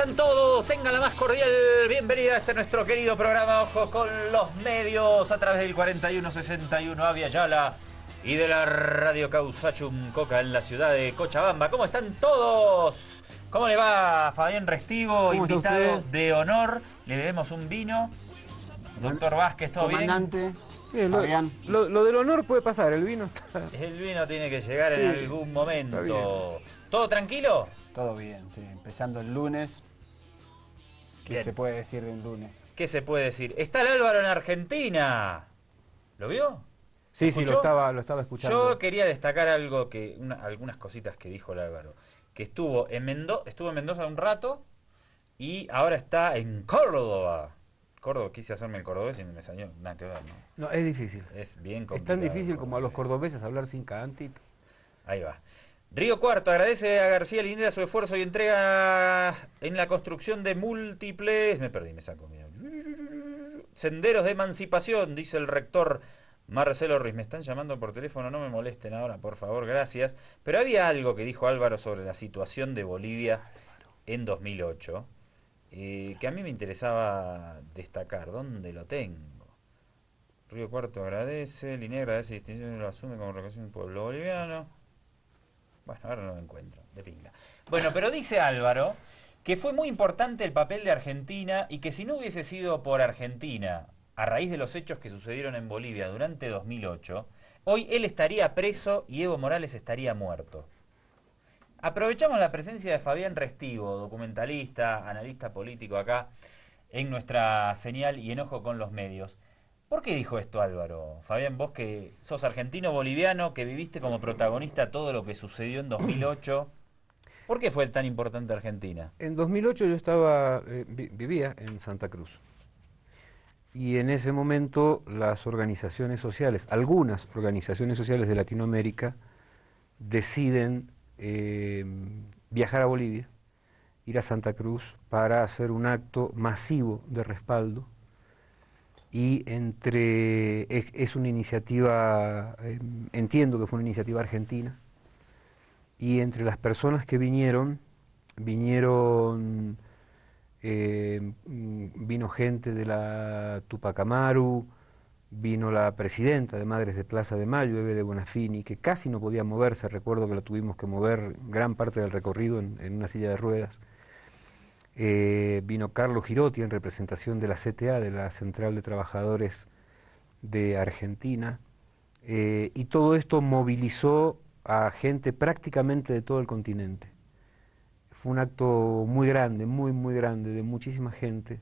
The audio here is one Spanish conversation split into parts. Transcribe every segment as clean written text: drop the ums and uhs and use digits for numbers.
están todos? Tengan la más cordial bienvenida a este nuestro querido programa Ojo con los Medios a través del 4161 Avia Yala y de la Radio Causachum Coca en la ciudad de Cochabamba. ¿Cómo están todos? ¿Cómo le va Fabián Restivo, invitado de honor? Le debemos un vino. Doctor Vázquez, ¿todo comandante, bien? Fabián. Lo del honor puede pasar, el vino está... El vino tiene que llegar Sí, en algún momento. ¿Todo tranquilo? Todo bien, sí. Empezando el lunes. ¿Qué Bien. se puede decir de un lunes? ¿Qué se puede decir? Está el Álvaro en Argentina. ¿Lo vio? Sí, ¿Escuchó? lo estaba escuchando. Yo quería destacar algo algunas cositas que dijo el Álvaro. Que estuvo en Mendoza un rato y ahora está en Córdoba. Córdoba, quise hacerme el cordobés y me salió nada que ver, ¿no? No, es difícil. Es bien Es complicado. tan difícil como a los cordobeses hablar sin cantito. Ahí va. Río Cuarto agradece a García Linera su esfuerzo y entrega en la construcción de múltiples... Me perdí, me saco. Mira. Senderos de emancipación, dice el rector Marcelo Ruiz. Me están llamando por teléfono, no me molesten ahora, por favor, gracias. Pero había algo que dijo Álvaro sobre la situación de Bolivia en 2008, que a mí me interesaba destacar. ¿Dónde lo tengo? Río Cuarto agradece, Linera agradece y distinción lo asume como reconocimiento del pueblo boliviano. Bueno, ahora no lo encuentro, de pinga. Bueno, pero dice Álvaro que fue muy importante el papel de Argentina y que si no hubiese sido por Argentina, a raíz de los hechos que sucedieron en Bolivia durante 2008, hoy él estaría preso y Evo Morales estaría muerto. Aprovechamos la presencia de Fabián Restivo, documentalista, analista político acá en nuestra señal y enojo con los medios. ¿Por qué dijo esto Álvaro? Fabián, vos que sos argentino-boliviano, que viviste como protagonista todo lo que sucedió en 2008, ¿por qué fue tan importante Argentina? En 2008 yo vivía en Santa Cruz. Y en ese momento las organizaciones sociales, algunas organizaciones sociales de Latinoamérica, deciden viajar a Bolivia, ir a Santa Cruz para hacer un acto masivo de respaldo. Y es una iniciativa, entiendo que fue una iniciativa argentina, y entre las personas que vino gente de la Tupac Amaru, vino la presidenta de Madres de Plaza de Mayo, Eve de Bonafini, que casi no podía moverse, recuerdo que la tuvimos que mover gran parte del recorrido en una silla de ruedas. Vino Carlos Girotti en representación de la CTA, de la Central de Trabajadores de Argentina, y todo esto movilizó a gente prácticamente de todo el continente. Fue un acto muy grande, muy grande, de muchísima gente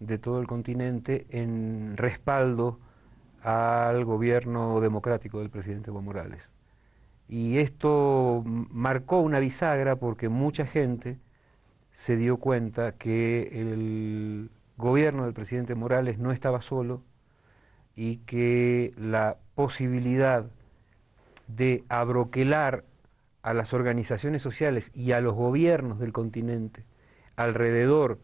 de todo el continente en respaldo al gobierno democrático del presidente Evo Morales. Y esto marcó una bisagra porque mucha gente se dio cuenta que el gobierno del presidente Morales no estaba solo y que la posibilidad de abroquelar a las organizaciones sociales y a los gobiernos del continente alrededor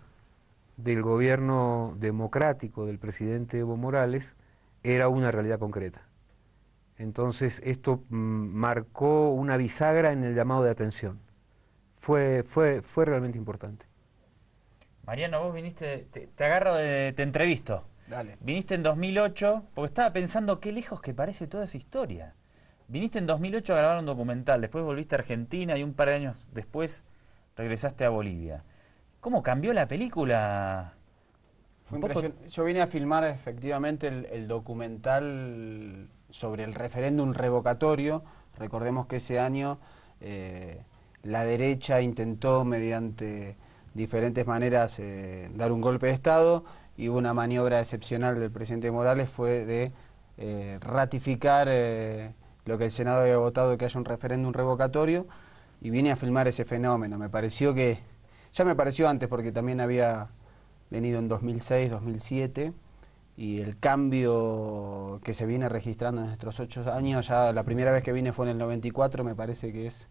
del gobierno democrático del presidente Evo Morales era una realidad concreta. Entonces esto marcó una bisagra en el llamado de atención. Fue realmente importante. Mariano, vos viniste, te agarro, te entrevisto. Dale. Viniste en 2008, porque estaba pensando qué lejos que parece toda esa historia. Viniste en 2008 a grabar un documental, después volviste a Argentina y un par de años después regresaste a Bolivia. ¿Cómo cambió la película? Yo vine a filmar efectivamente el documental sobre el referéndum revocatorio. Recordemos que ese año la derecha intentó mediante diferentes maneras dar un golpe de Estado, y una maniobra excepcional del presidente Morales fue de ratificar lo que el Senado había votado, que haya un referéndum revocatorio, y vine a filmar ese fenómeno. Me pareció que, ya me pareció antes porque también había venido en 2006, 2007, y el cambio que se viene registrando en estos 8 años, ya la primera vez que vine fue en el 94, me parece que es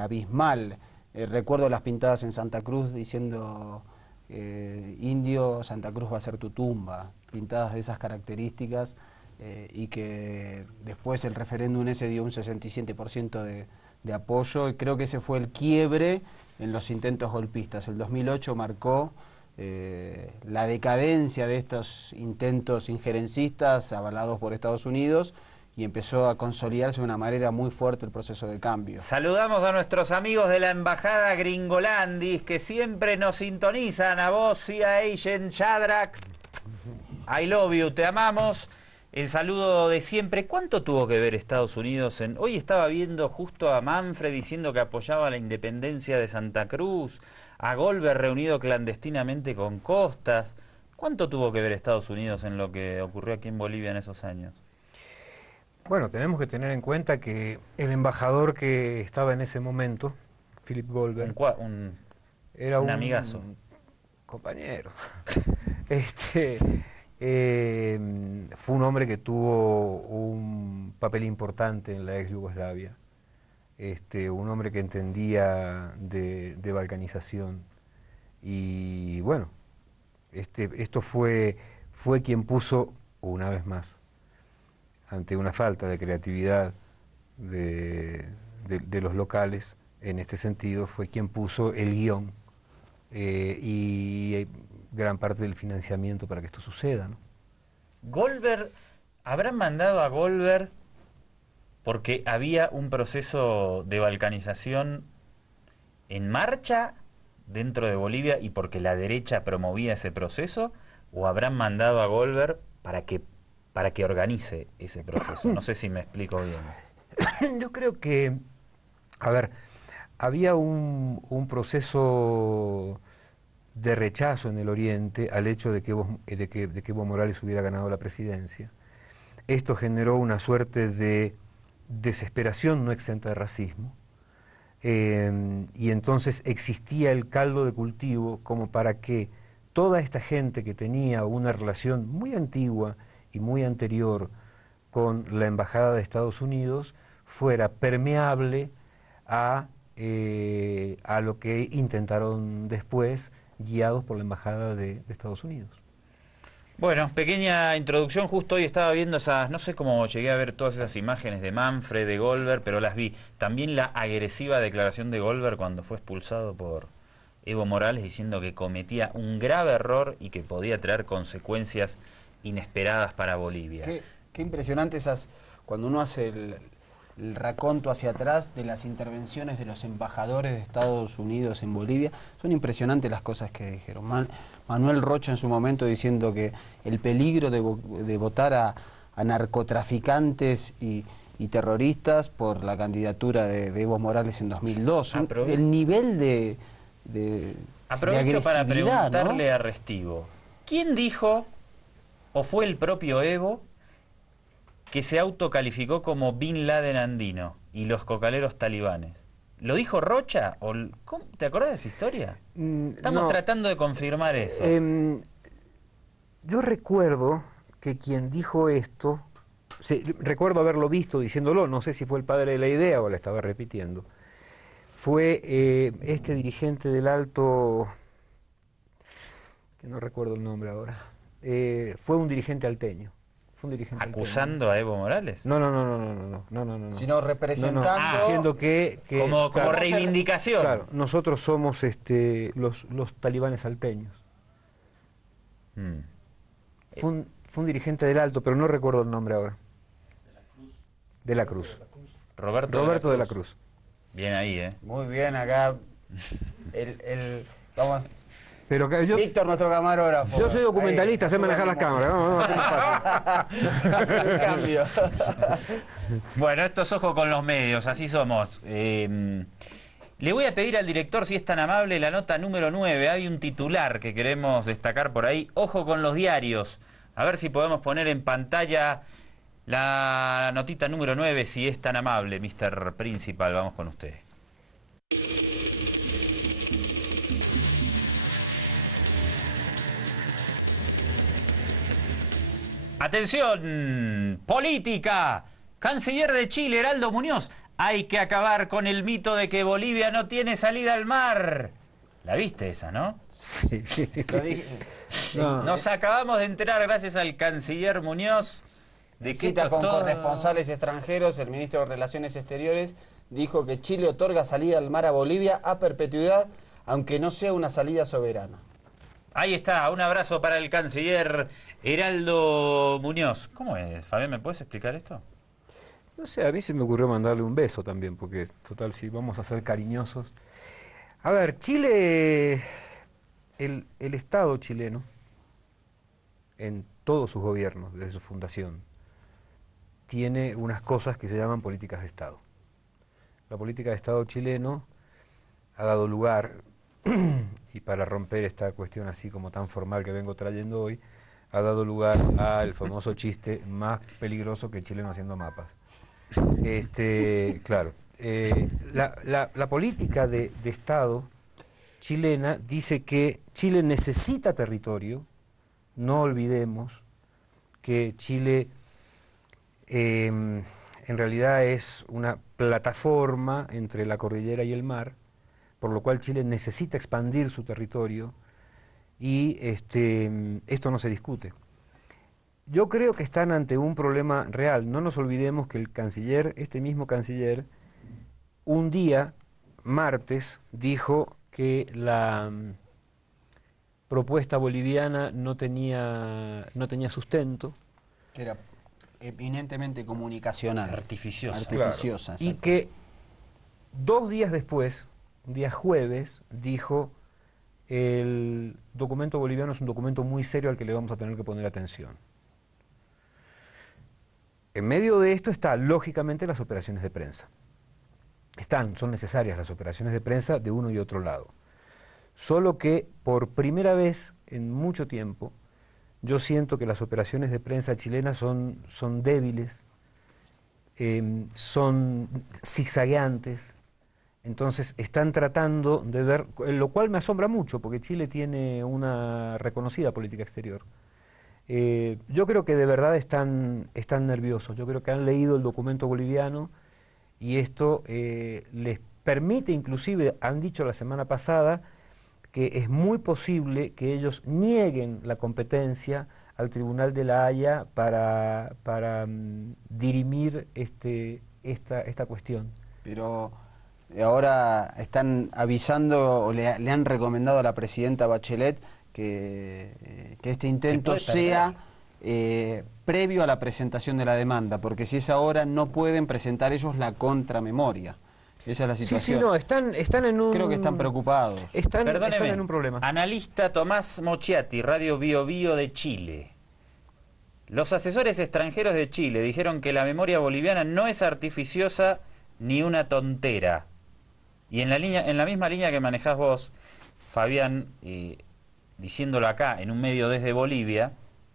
abismal. Recuerdo las pintadas en Santa Cruz diciendo indio, Santa Cruz va a ser tu tumba, pintadas de esas características, y que después el referéndum ese dio un 67% de apoyo, y creo que ese fue el quiebre en los intentos golpistas. El 2008 marcó la decadencia de estos intentos injerencistas avalados por Estados Unidos y empezó a consolidarse de una manera muy fuerte el proceso de cambio. Saludamos a nuestros amigos de la Embajada Gringolandis que siempre nos sintonizan. A vos, CIA Agent Shadrach. I love you, te amamos. El saludo de siempre. ¿Cuánto tuvo que ver Estados Unidos en...? Hoy estaba viendo justo a Manfred diciendo que apoyaba la independencia de Santa Cruz, a Goldberg reunido clandestinamente con Costas. ¿Cuánto tuvo que ver Estados Unidos en lo que ocurrió aquí en Bolivia en esos años? Bueno, tenemos que tener en cuenta que el embajador que estaba en ese momento, Philip Goldberg, era un amigazo. Compañero. Fue un hombre que tuvo un papel importante en la ex Yugoslavia, un hombre que entendía de balcanización y bueno, esto fue quien puso, una vez más, ante una falta de creatividad de los locales, en este sentido, fue quien puso el guión y gran parte del financiamiento para que esto suceda, ¿no? Goldberg, ¿habrán mandado a Goldberg porque había un proceso de balcanización en marcha dentro de Bolivia y porque la derecha promovía ese proceso? ¿O habrán mandado a Goldberg para que organice ese proceso? No sé si me explico bien. Yo creo que, a ver, había un proceso de rechazo en el Oriente al hecho de que Evo Morales hubiera ganado la presidencia. Esto generó una suerte de desesperación no exenta de racismo, y entonces existía el caldo de cultivo como para que toda esta gente que tenía una relación muy antigua y muy anterior con la Embajada de Estados Unidos fuera permeable a lo que intentaron después, guiados por la Embajada de Estados Unidos. Bueno, pequeña introducción. Justo hoy estaba viendo esas, no sé cómo llegué a ver todas esas imágenes de Manfred, de Goldberg, pero las vi. También la agresiva declaración de Goldberg cuando fue expulsado por Evo Morales, diciendo que cometía un grave error y que podía traer consecuencias inesperadas para Bolivia. Qué impresionante cuando uno hace el raconto hacia atrás de las intervenciones de los embajadores de Estados Unidos en Bolivia. Son impresionantes las cosas que dijeron. Manuel Rocha en su momento diciendo que el peligro de votar a narcotraficantes y terroristas por la candidatura de Evo Morales en 2002. El nivel de Aprovecho para preguntarle, ¿no?, a Restivo, ¿quién dijo, o fue el propio Evo, que se autocalificó como Bin Laden andino y los cocaleros talibanes? ¿Lo dijo Rocha? ¿Te acordás de esa historia? Estamos tratando de confirmar eso. Yo recuerdo que quien dijo esto, recuerdo haberlo visto diciéndolo, no sé si fue el padre de la idea o la estaba repitiendo, fue este dirigente del Alto, que no recuerdo el nombre ahora, fue un dirigente alteño. ¿Acusando a Evo Morales? No. Sino representando... diciendo que como reivindicación. Claro, nosotros somos los talibanes salteños. Fue un dirigente del Alto, pero no recuerdo el nombre ahora. De la Cruz. Roberto de la Cruz. Bien ahí, ¿eh? Muy bien, acá. Vamos... Pero Víctor, nuestro camarógrafo. Yo soy documentalista, sé manejar las cámaras. Vamos a hacer el cambio. Bueno, esto es ojo con los medios, así somos. Le voy a pedir al director, si es tan amable, la nota número 9. Hay un titular que queremos destacar por ahí. Ojo con los diarios. A ver si podemos poner en pantalla la notita número 9, si es tan amable, Mr. Principal. Vamos con usted. Atención, política. Canciller de Chile, Heraldo Muñoz. Hay que acabar con el mito de que Bolivia no tiene salida al mar. ¿La viste esa, no? Sí. Lo dije. No. Nos acabamos de enterar, gracias al canciller Muñoz, de que cita con corresponsales extranjeros, el ministro de Relaciones Exteriores dijo que Chile otorga salida al mar a Bolivia a perpetuidad, aunque no sea una salida soberana. Ahí está, un abrazo para el canciller Heraldo Muñoz. ¿Cómo es, Fabián? ¿Me puedes explicar esto? No sé, a mí se me ocurrió mandarle un beso también, porque total, si vamos a ser cariñosos. A ver, Chile, el Estado chileno, en todos sus gobiernos, desde su fundación, tiene unas cosas que se llaman políticas de Estado. La política de Estado chileno ha dado lugar, y para romper esta cuestión así como tan formal que vengo trayendo hoy, ha dado lugar al famoso chiste más peligroso que chileno haciendo mapas. Claro, la política de Estado chilena dice que Chile necesita territorio. No olvidemos que Chile en realidad es una plataforma entre la cordillera y el mar, por lo cual Chile necesita expandir su territorio y esto no se discute. Yo creo que están ante un problema real. No nos olvidemos que el canciller, este mismo canciller, un día, martes, dijo que la propuesta boliviana no tenía sustento. Que era eminentemente comunicacional. Artificiosa. Artificiosa, claro. Y que 2 días después, un día jueves, dijo: el documento boliviano es un documento muy serio al que le vamos a tener que poner atención. En medio de esto está, lógicamente, las operaciones de prensa. Son necesarias las operaciones de prensa de uno y otro lado. Solo que, por primera vez en mucho tiempo, yo siento que las operaciones de prensa chilenas son débiles, son zigzagueantes. Entonces están tratando de ver, lo cual me asombra mucho, porque Chile tiene una reconocida política exterior. Yo creo que de verdad están nerviosos. Yo creo que han leído el documento boliviano y esto les permite, inclusive, han dicho la semana pasada, que es muy posible que ellos nieguen la competencia al Tribunal de la Haya para dirimir esta cuestión. Pero ahora están avisando o le han recomendado a la presidenta Bachelet que este intento sea previo a la presentación de la demanda, porque si es ahora no pueden presentar ellos la contramemoria. Esa es la situación. Sí, no, están en un... Creo que están preocupados. Están en un problema. Analista Tomás Mochiati, Radio Bio Bio de Chile. Los asesores extranjeros de Chile dijeron que la memoria boliviana no es artificiosa ni una tontera. Y en la misma línea que manejás vos, Fabián, diciéndolo acá, en un medio desde Bolivia,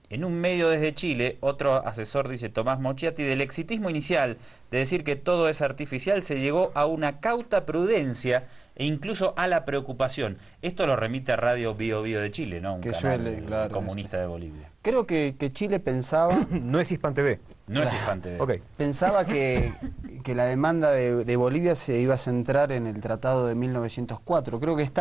en un medio desde Chile, otro asesor, dice Tomás Mochiati, del exitismo inicial de decir que todo es artificial, se llegó a una cauta prudencia e incluso a la preocupación. Esto lo remite a Radio Bio Bio de Chile, ¿no? Un canal comunista de Bolivia. Creo que Chile pensaba... No es Hispan TV. No es Hispan TV. Okay. Pensaba que la demanda de Bolivia se iba a centrar en el Tratado de 1904. Creo que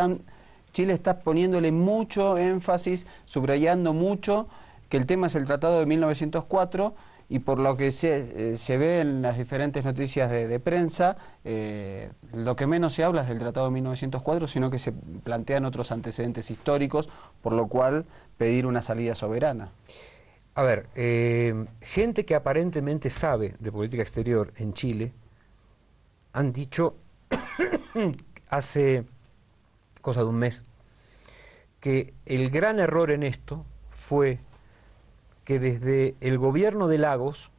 Chile está poniéndole mucho énfasis, subrayando mucho que el tema es el Tratado de 1904, y por lo que se ve en las diferentes noticias de prensa, lo que menos se habla es del Tratado de 1904, sino que se plantean otros antecedentes históricos, por lo cual pedir una salida soberana. A ver, gente que aparentemente sabe de política exterior en Chile han dicho hace cosa de un mes que el gran error en esto fue que desde el gobierno de Lagos,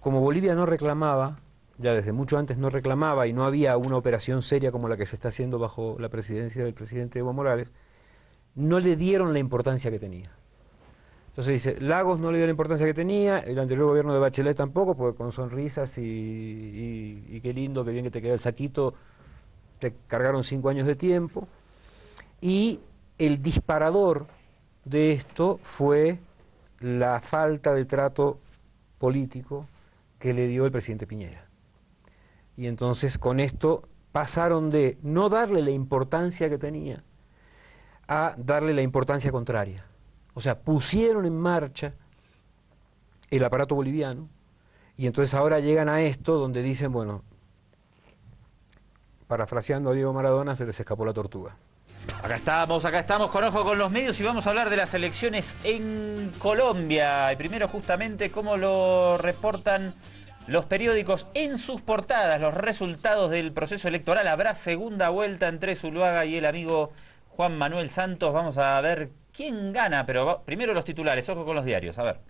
como Bolivia no reclamaba, ya desde mucho antes no reclamaba y no había una operación seria como la que se está haciendo bajo la presidencia del presidente Evo Morales, no le dieron la importancia que tenía. Entonces dice, Lagos no le dio la importancia que tenía, el anterior gobierno de Bachelet tampoco, porque con sonrisas y qué lindo, qué bien que te queda el saquito, te cargaron 5 años de tiempo. Y el disparador de esto fue la falta de trato político que le dio el presidente Piñera. Y entonces con esto pasaron de no darle la importancia que tenía a darle la importancia contraria. O sea, pusieron en marcha el aparato boliviano y entonces ahora llegan a esto donde dicen, bueno, parafraseando a Diego Maradona, se les escapó la tortuga. Acá estamos con Ojo con los Medios y vamos a hablar de las elecciones en Colombia. Y primero justamente cómo lo reportan los periódicos en sus portadas, los resultados del proceso electoral. Habrá segunda vuelta entre Zuluaga y el amigo Juan Manuel Santos. Vamos a ver quién gana, pero primero los titulares. Ojo con los diarios, a ver.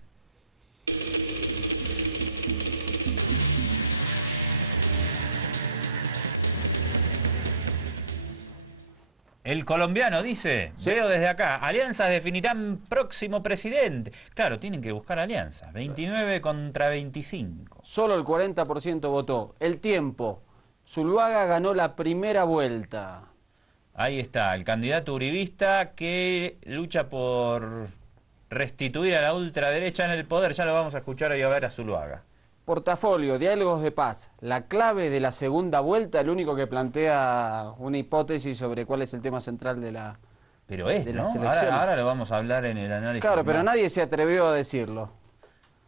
El colombiano dice, veo desde acá, alianzas definirán próximo presidente. Claro, tienen que buscar alianzas, 29 contra 25. Solo el 40% votó. El tiempo, Zuluaga ganó la primera vuelta. Ahí está, el candidato uribista que lucha por restituir a la ultraderecha en el poder. Ya lo vamos a escuchar hoy a ver a Zuluaga. Portafolio, diálogos de paz, la clave de la segunda vuelta, el único que plantea una hipótesis sobre cuál es el tema central de la Pero es, de ¿no? las elecciones. Ahora lo vamos a hablar en el análisis. Claro, pero más. nadie se atrevió a decirlo.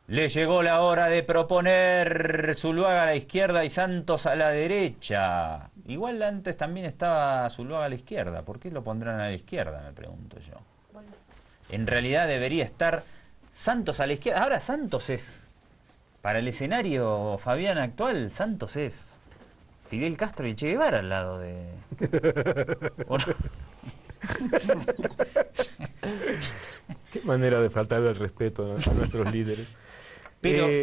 Le llegó la hora de proponer Zuluaga a la izquierda y Santos a la derecha. Igual antes también estaba Zuluaga a la izquierda. ¿Por qué lo pondrán a la izquierda, me pregunto yo? En realidad debería estar Santos a la izquierda. Ahora Santos es... Para el escenario, Fabián, actual, Santos es Fidel Castro y Che Guevara al lado de... ¿O no? Qué manera de faltarle el respeto a nuestros líderes. Pero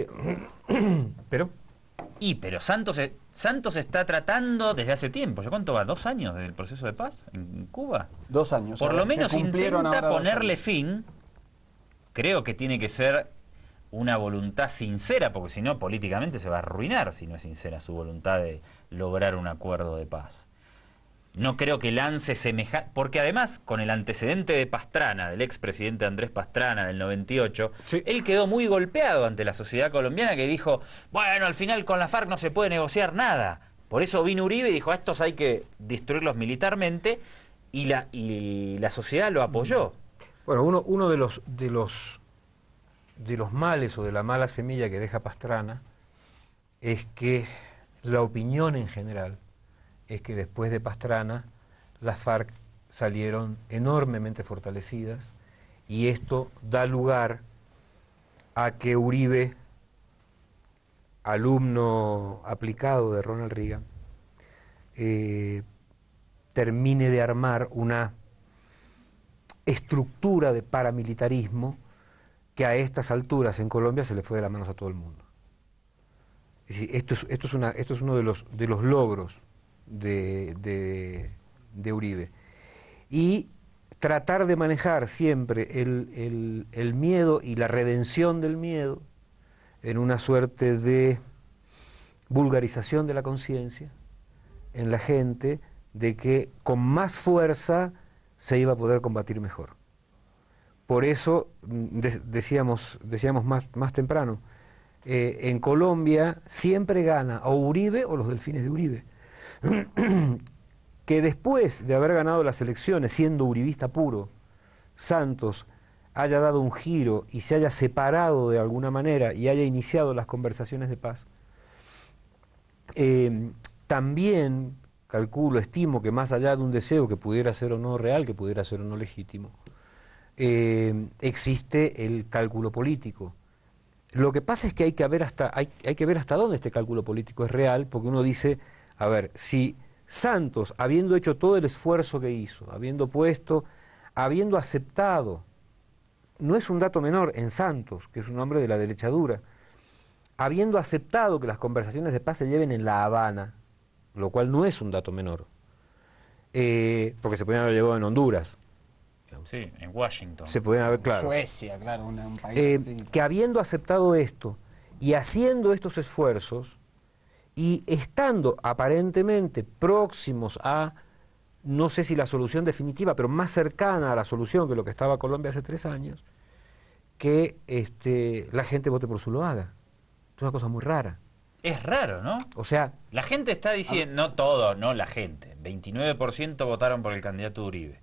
Santos está tratando desde hace tiempo. ¿Ya cuánto va? ¿2 años del proceso de paz en Cuba? 2 años. Por lo Se menos cumplieron intenta ahora 2 ponerle años. fin. Creo que tiene que ser una voluntad sincera, porque si no, políticamente se va a arruinar si no es sincera su voluntad de lograr un acuerdo de paz. No creo que lance semejante... Porque además, con el antecedente de Pastrana, del expresidente Andrés Pastrana del 98, sí, él quedó muy golpeado ante la sociedad colombiana que dijo, bueno, al final con la FARC no se puede negociar nada. Por eso vino Uribe y dijo, a estos hay que destruirlos militarmente, y la sociedad lo apoyó. Bueno, uno de los males o de la mala semilla que deja Pastrana es que la opinión en general es que después de Pastrana las FARC salieron enormemente fortalecidas y esto da lugar a que Uribe, alumno aplicado de Ronald Reagan, termine de armar una estructura de paramilitarismo que a estas alturas en Colombia se le fue de las manos a todo el mundo. Es decir, esto es uno de los logros de Uribe. Y tratar de manejar siempre el miedo y la redención del miedo en una suerte de vulgarización de la conciencia en la gente, de que con más fuerza se iba a poder combatir mejor. Por eso decíamos más temprano, en Colombia siempre gana o Uribe o los delfines de Uribe. Que después de haber ganado las elecciones siendo uribista puro, Santos haya dado un giro y se haya separado de alguna manera y haya iniciado las conversaciones de paz, también calculo, estimo que más allá de un deseo que pudiera ser o no real, que pudiera ser o no legítimo, existe el cálculo político. Lo que pasa es que hay que ver hasta dónde este cálculo político es real, porque uno dice, a ver, si Santos, habiendo hecho todo el esfuerzo que hizo, habiendo aceptado, no es un dato menor en Santos, que es un hombre de la derecha dura, habiendo aceptado que las conversaciones de paz se lleven en La Habana, lo cual no es un dato menor, porque se podían haber llevado en Honduras. Sí, en Washington. Se podían haber, claro. Suecia, claro, un país así. Que habiendo aceptado esto y haciendo estos esfuerzos y estando aparentemente próximos a, no sé si la solución definitiva, pero más cercana a la solución que lo que estaba Colombia hace 3 años, que la gente vote por Zuluaga. Es una cosa muy rara. Es raro, ¿no? O sea... La gente está diciendo, no todo, no la gente, 29% votaron por el candidato Uribe.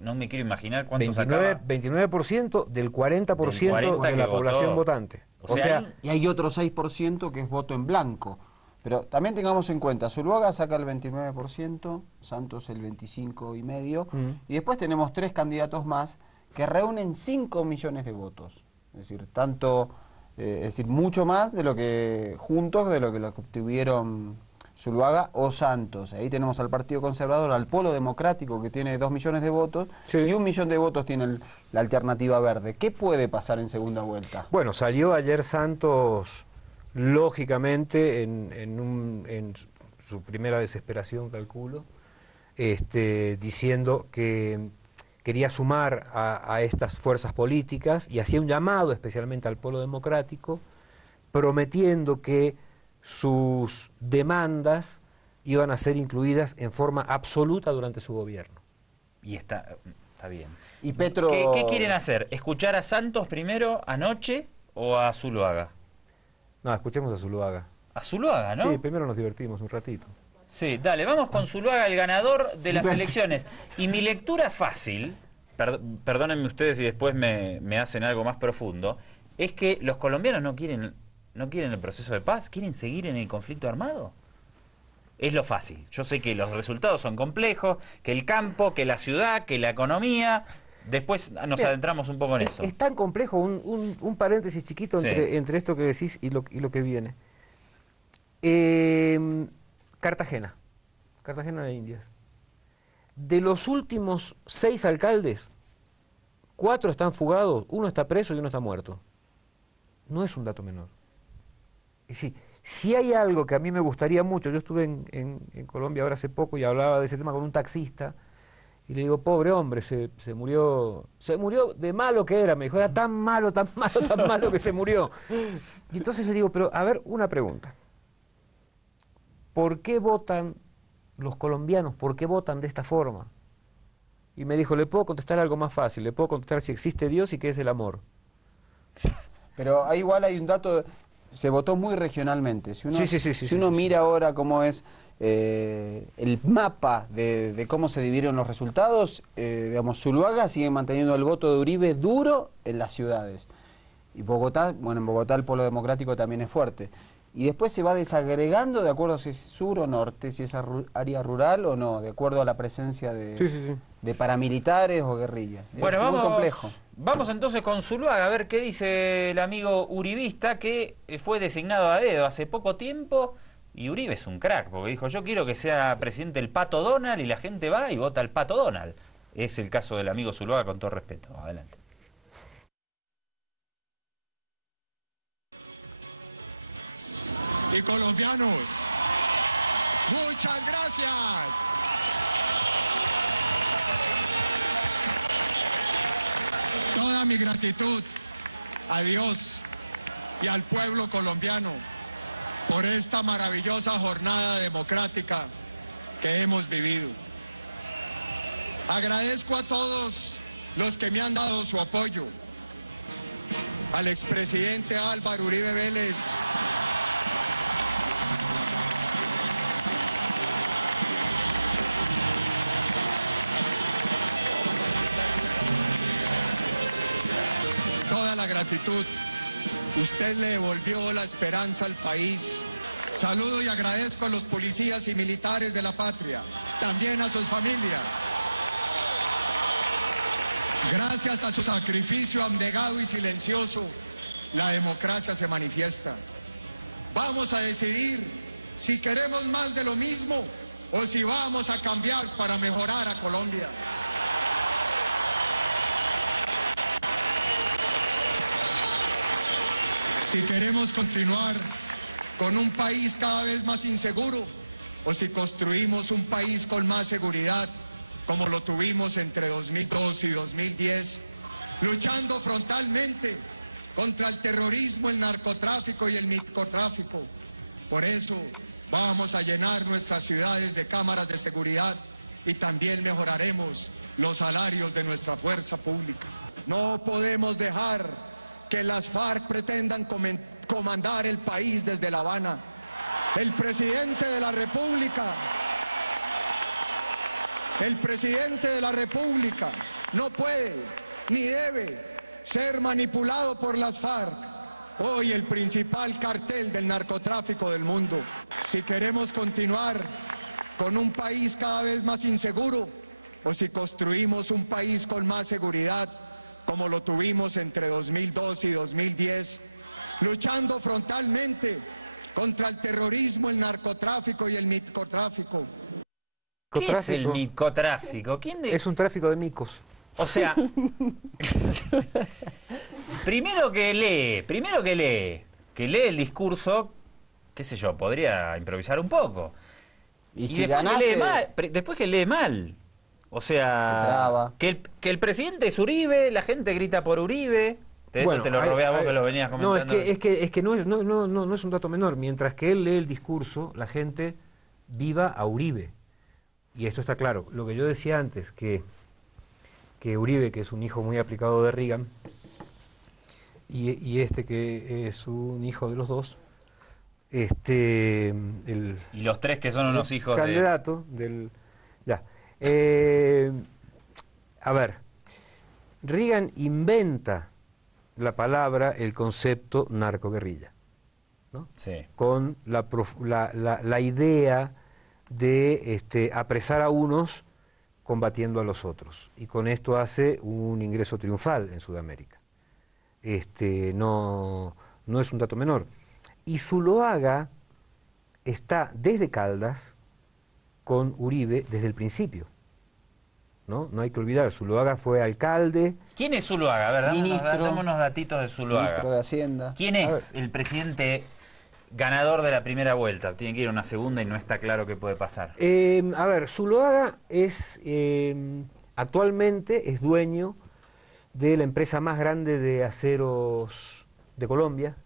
No me quiero imaginar cuánto sacaba. 29% del 40% de la población votante. O sea, Y hay otro 6% que es voto en blanco. Pero también tengamos en cuenta, Zuluaga saca el 29%, Santos el 25,5%, y después tenemos 3 candidatos más que reúnen 5 millones de votos. Es decir, mucho más de lo que juntos de lo que obtuvieron Zuluaga o Santos. Ahí tenemos al Partido Conservador, al Polo Democrático, que tiene 2 millones de votos, sí, y 1 millón de votos tiene la Alternativa Verde. ¿Qué puede pasar en segunda vuelta? Bueno, salió ayer Santos, lógicamente, en su primera desesperación, calculo, diciendo que quería sumar a estas fuerzas políticas y hacía un llamado especialmente al Polo Democrático, prometiendo que sus demandas iban a ser incluidas en forma absoluta durante su gobierno. Y está bien. ¿Y Petro... ¿Qué quieren hacer? ¿Escuchar a Santos primero anoche o a Zuluaga? No, escuchemos a Zuluaga. A Zuluaga, ¿no? Sí, primero nos divertimos un ratito. Sí, dale, vamos con Zuluaga, el ganador de las elecciones. Y mi lectura fácil, perdónenme ustedes si después me hacen algo más profundo, es que los colombianos no quieren el proceso de paz, quieren seguir en el conflicto armado. Es lo fácil. Yo sé que los resultados son complejos, que el campo, que la ciudad, que la economía. Después nos adentramos un poco en eso. Es tan complejo, un paréntesis chiquito entre esto que decís y lo que viene. Cartagena de Indias. De los últimos 6 alcaldes, 4 están fugados, 1 está preso y 1 está muerto. No es un dato menor. Es decir, si hay algo que a mí me gustaría mucho, yo estuve en Colombia ahora hace poco y hablaba de ese tema con un taxista, y le digo, pobre hombre, se murió de malo que era, me dijo, era tan malo que se murió. Y entonces le digo, pero a ver, una pregunta. ¿Por qué votan los colombianos? ¿Por qué votan de esta forma? Y me dijo, le puedo contestar algo más fácil, le puedo contestar si existe Dios y qué es el amor. Pero igual hay un dato, se votó muy regionalmente. Si uno mira ahora cómo es el mapa de cómo se dividieron los resultados, digamos, Zuluaga sigue manteniendo el voto de Uribe duro en las ciudades. Y Bogotá, bueno, en Bogotá el Polo Democrático también es fuerte. Y después se va desagregando de acuerdo a si es sur o norte, si es área rural o no, de acuerdo a la presencia de paramilitares o guerrillas. Bueno, es muy complejo. Vamos entonces con Zuluaga, a ver qué dice el amigo uribista, que fue designado a dedo hace poco tiempo, y Uribe es un crack, porque dijo, yo quiero que sea presidente el Pato Donald, y la gente va y vota al Pato Donald. Es el caso del amigo Zuluaga, con todo respeto. Adelante. Y colombianos, muchas gracias. Toda mi gratitud a Dios y al pueblo colombiano por esta maravillosa jornada democrática que hemos vivido. Agradezco a todos los que me han dado su apoyo, al expresidente Álvaro Uribe Vélez, toda la gratitud. Usted le devolvió la esperanza al país. Saludo y agradezco a los policías y militares de la patria, también a sus familias. Gracias a su sacrificio abnegado y silencioso, la democracia se manifiesta. Vamos a decidir si queremos más de lo mismo o si vamos a cambiar para mejorar a Colombia. Si queremos continuar con un país cada vez más inseguro o si construimos un país con más seguridad como lo tuvimos entre 2002 y 2010, luchando frontalmente contra el terrorismo, el narcotráfico y el microtráfico. Por eso vamos a llenar nuestras ciudades de cámaras de seguridad y también mejoraremos los salarios de nuestra fuerza pública. No podemos dejar que las FARC pretendan comandar el país desde La Habana. El presidente de la República no puede ni debe ser manipulado por las FARC. hoy el principal cartel del narcotráfico del mundo. Si queremos continuar con un país cada vez más inseguro o si construimos un país con más seguridad como lo tuvimos entre 2002 y 2010, luchando frontalmente contra el terrorismo, el narcotráfico y el microtráfico. ¿Qué es el microtráfico? Es un tráfico de micos. O sea, primero que lee el discurso, qué sé yo, podría improvisar un poco. Y si después que lee mal. O sea, que el presidente es Uribe, la gente grita por Uribe. Eso te lo robé a vos que lo venías comentando. No, es que no es un dato menor. Mientras que él lee el discurso, la gente viva a Uribe. Y esto está claro. Lo que yo decía antes, que Uribe, que es un hijo muy aplicado de Reagan, y este que es un hijo de los dos, y los tres que son unos hijos candidato del... Ya. A ver, Reagan inventa la palabra, el concepto narcoguerrilla, ¿no? Sí. Con la idea de apresar a unos combatiendo a los otros. Y con esto hace un ingreso triunfal en Sudamérica. No es un dato menor. Y Zuloaga está desde Caldas con Uribe desde el principio. No hay que olvidar, Zuloaga fue alcalde. ¿Quién es Zuloaga? A ver, dame unos datitos de Zuloaga. Ministro de Hacienda. ¿Quién es el presidente ganador de la primera vuelta? Tiene que ir a una segunda y no está claro qué puede pasar. A ver, Zuloaga actualmente es dueño de la empresa más grande de aceros de Colombia,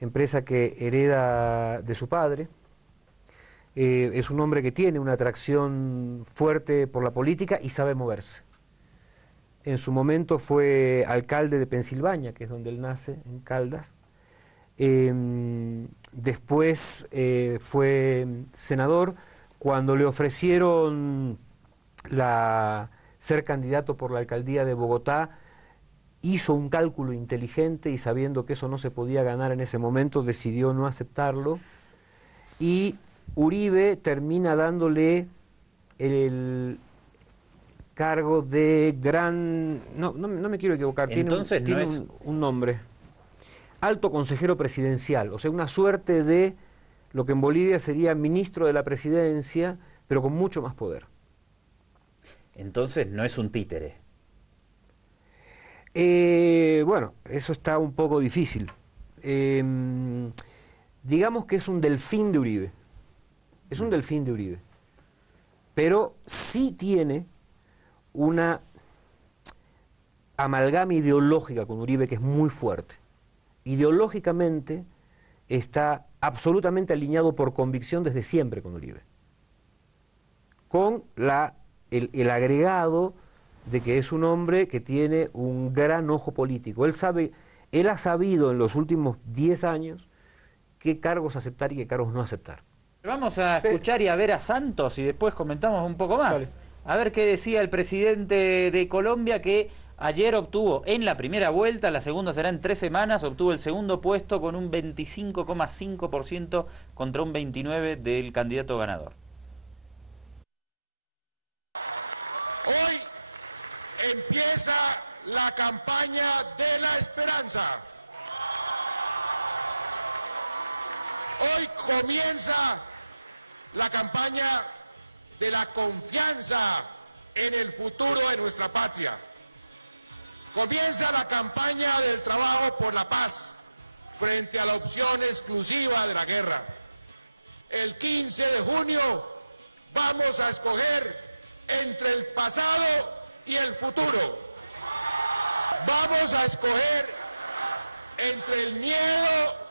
empresa que hereda de su padre. Es un hombre que tiene una atracción fuerte por la política y sabe moverse. En su momento fue alcalde de Pensilvania, que es donde él nace, en Caldas. Después fue senador. Cuando le ofrecieron ser candidato por la alcaldía de Bogotá, hizo un cálculo inteligente y sabiendo que eso no se podía ganar en ese momento, decidió no aceptarlo. Y Uribe termina dándole el cargo de gran... No me quiero equivocar, entonces tiene un nombre. Alto consejero presidencial, o sea, una suerte de lo que en Bolivia sería ministro de la presidencia, pero con mucho más poder. Entonces no es un títere. Bueno, eso está un poco difícil. Digamos que es un delfín de Uribe. Es un delfín de Uribe. Pero sí tiene una amalgama ideológica con Uribe que es muy fuerte. Ideológicamente está absolutamente alineado por convicción desde siempre con Uribe. Con el agregado de que es un hombre que tiene un gran ojo político. Él ha sabido en los últimos 10 años qué cargos aceptar y qué cargos no aceptar. Vamos a escuchar y a ver a Santos y después comentamos un poco más. Vale. A ver qué decía el presidente de Colombia, que ayer obtuvo en la primera vuelta, la segunda será en 3 semanas, obtuvo el segundo puesto con un 25,5% contra un 29% del candidato ganador. Hoy empieza la campaña de la esperanza. Hoy comienza la campaña de la confianza en el futuro de nuestra patria. Comienza la campaña del trabajo por la paz frente a la opción exclusiva de la guerra. El 15 de junio vamos a escoger entre el pasado y el futuro. Vamos a escoger entre el miedo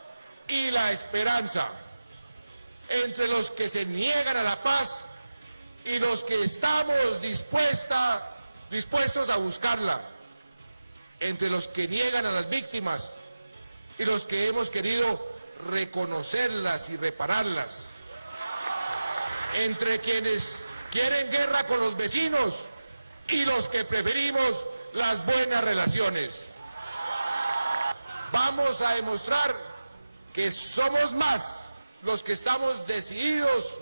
y la esperanza, entre los que se niegan a la paz y los que estamos dispuestos a buscarla, entre los que niegan a las víctimas y los que hemos querido reconocerlas y repararlas, entre quienes quieren guerra con los vecinos y los que preferimos las buenas relaciones. Vamos a demostrar que somos más los que estamos decididos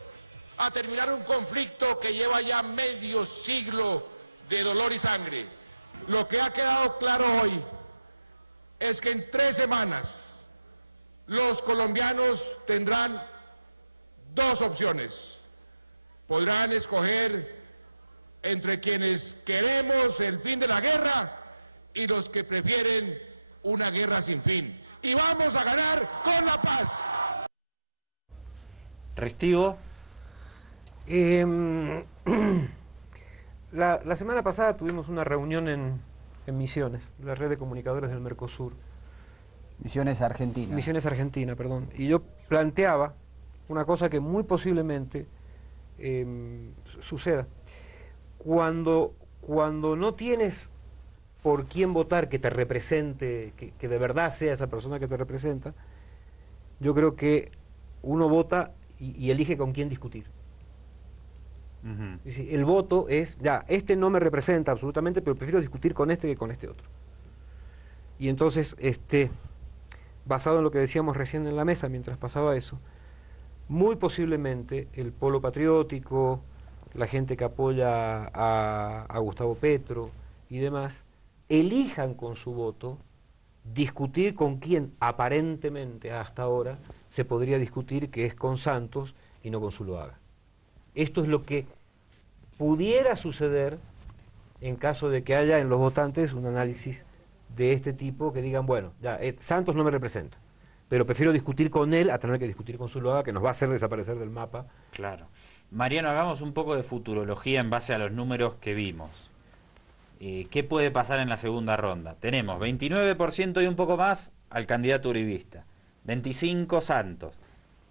a terminar un conflicto que lleva ya medio siglo de dolor y sangre. Lo que ha quedado claro hoy es que en 3 semanas los colombianos tendrán 2 opciones. Podrán escoger entre quienes queremos el fin de la guerra y los que prefieren una guerra sin fin. Y vamos a ganar con la paz. Restivo. La semana pasada tuvimos una reunión en Misiones, la red de comunicadores del Mercosur. Misiones Argentina. Misiones Argentina, perdón. Y yo planteaba una cosa que muy posiblemente suceda. Cuando no tienes por quién votar que te represente, que de verdad sea esa persona que te representa, yo creo que uno vota y elige con quién discutir. Es decir, el voto es, ya, este no me representa absolutamente, pero prefiero discutir con este que con este otro. Y entonces, basado en lo que decíamos recién en la mesa, mientras pasaba eso, muy posiblemente el polo patriótico, la gente que apoya a Gustavo Petro y demás, elijan con su voto discutir con quien aparentemente hasta ahora se podría discutir, que es con Santos y no con Zuluaga. Esto es lo que pudiera suceder en caso de que haya en los votantes un análisis de este tipo, que digan, bueno, ya, Santos no me representa, pero prefiero discutir con él a tener que discutir con Zuluaga, que nos va a hacer desaparecer del mapa. Claro. Mariano, hagamos un poco de futurología en base a los números que vimos. ¿Qué puede pasar en la segunda ronda? Tenemos 29% y un poco más al candidato uribista, 25% Santos,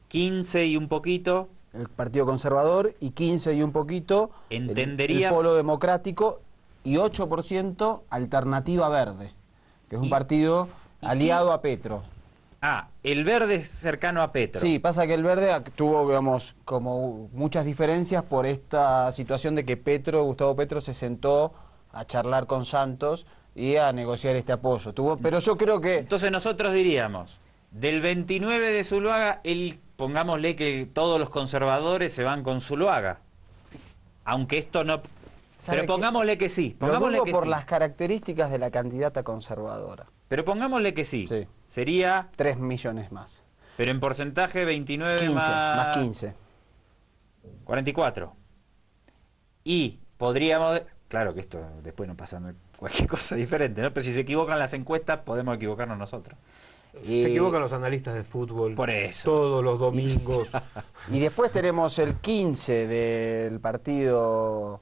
15 y un poquito el Partido Conservador, y 15 y un poquito entendería el Polo Democrático, y 8% Alternativa Verde, que es un partido aliado a Petro. Ah, el Verde es cercano a Petro. Sí, pasa que el Verde tuvo, digamos, como muchas diferencias por esta situación de que Gustavo Petro se sentó a charlar con Santos y a negociar este apoyo. Pero yo creo que... Entonces nosotros diríamos, del 29 de Zuluaga, pongámosle que todos los conservadores se van con Zuluaga. Aunque esto no... Pero pongámosle que sí. Pongámosle que por sí. las características de la candidata conservadora. Pero pongámosle que sí. Sí. Sería... 3 millones más. Pero en porcentaje 29 15, más 15. 44. Y podríamos... Claro que esto después no pasa cualquier cosa diferente, ¿no? Pero si se equivocan las encuestas, podemos equivocarnos nosotros. Se equivocan los analistas de fútbol. Por eso. Todos los domingos. Y después tenemos el 15 del Partido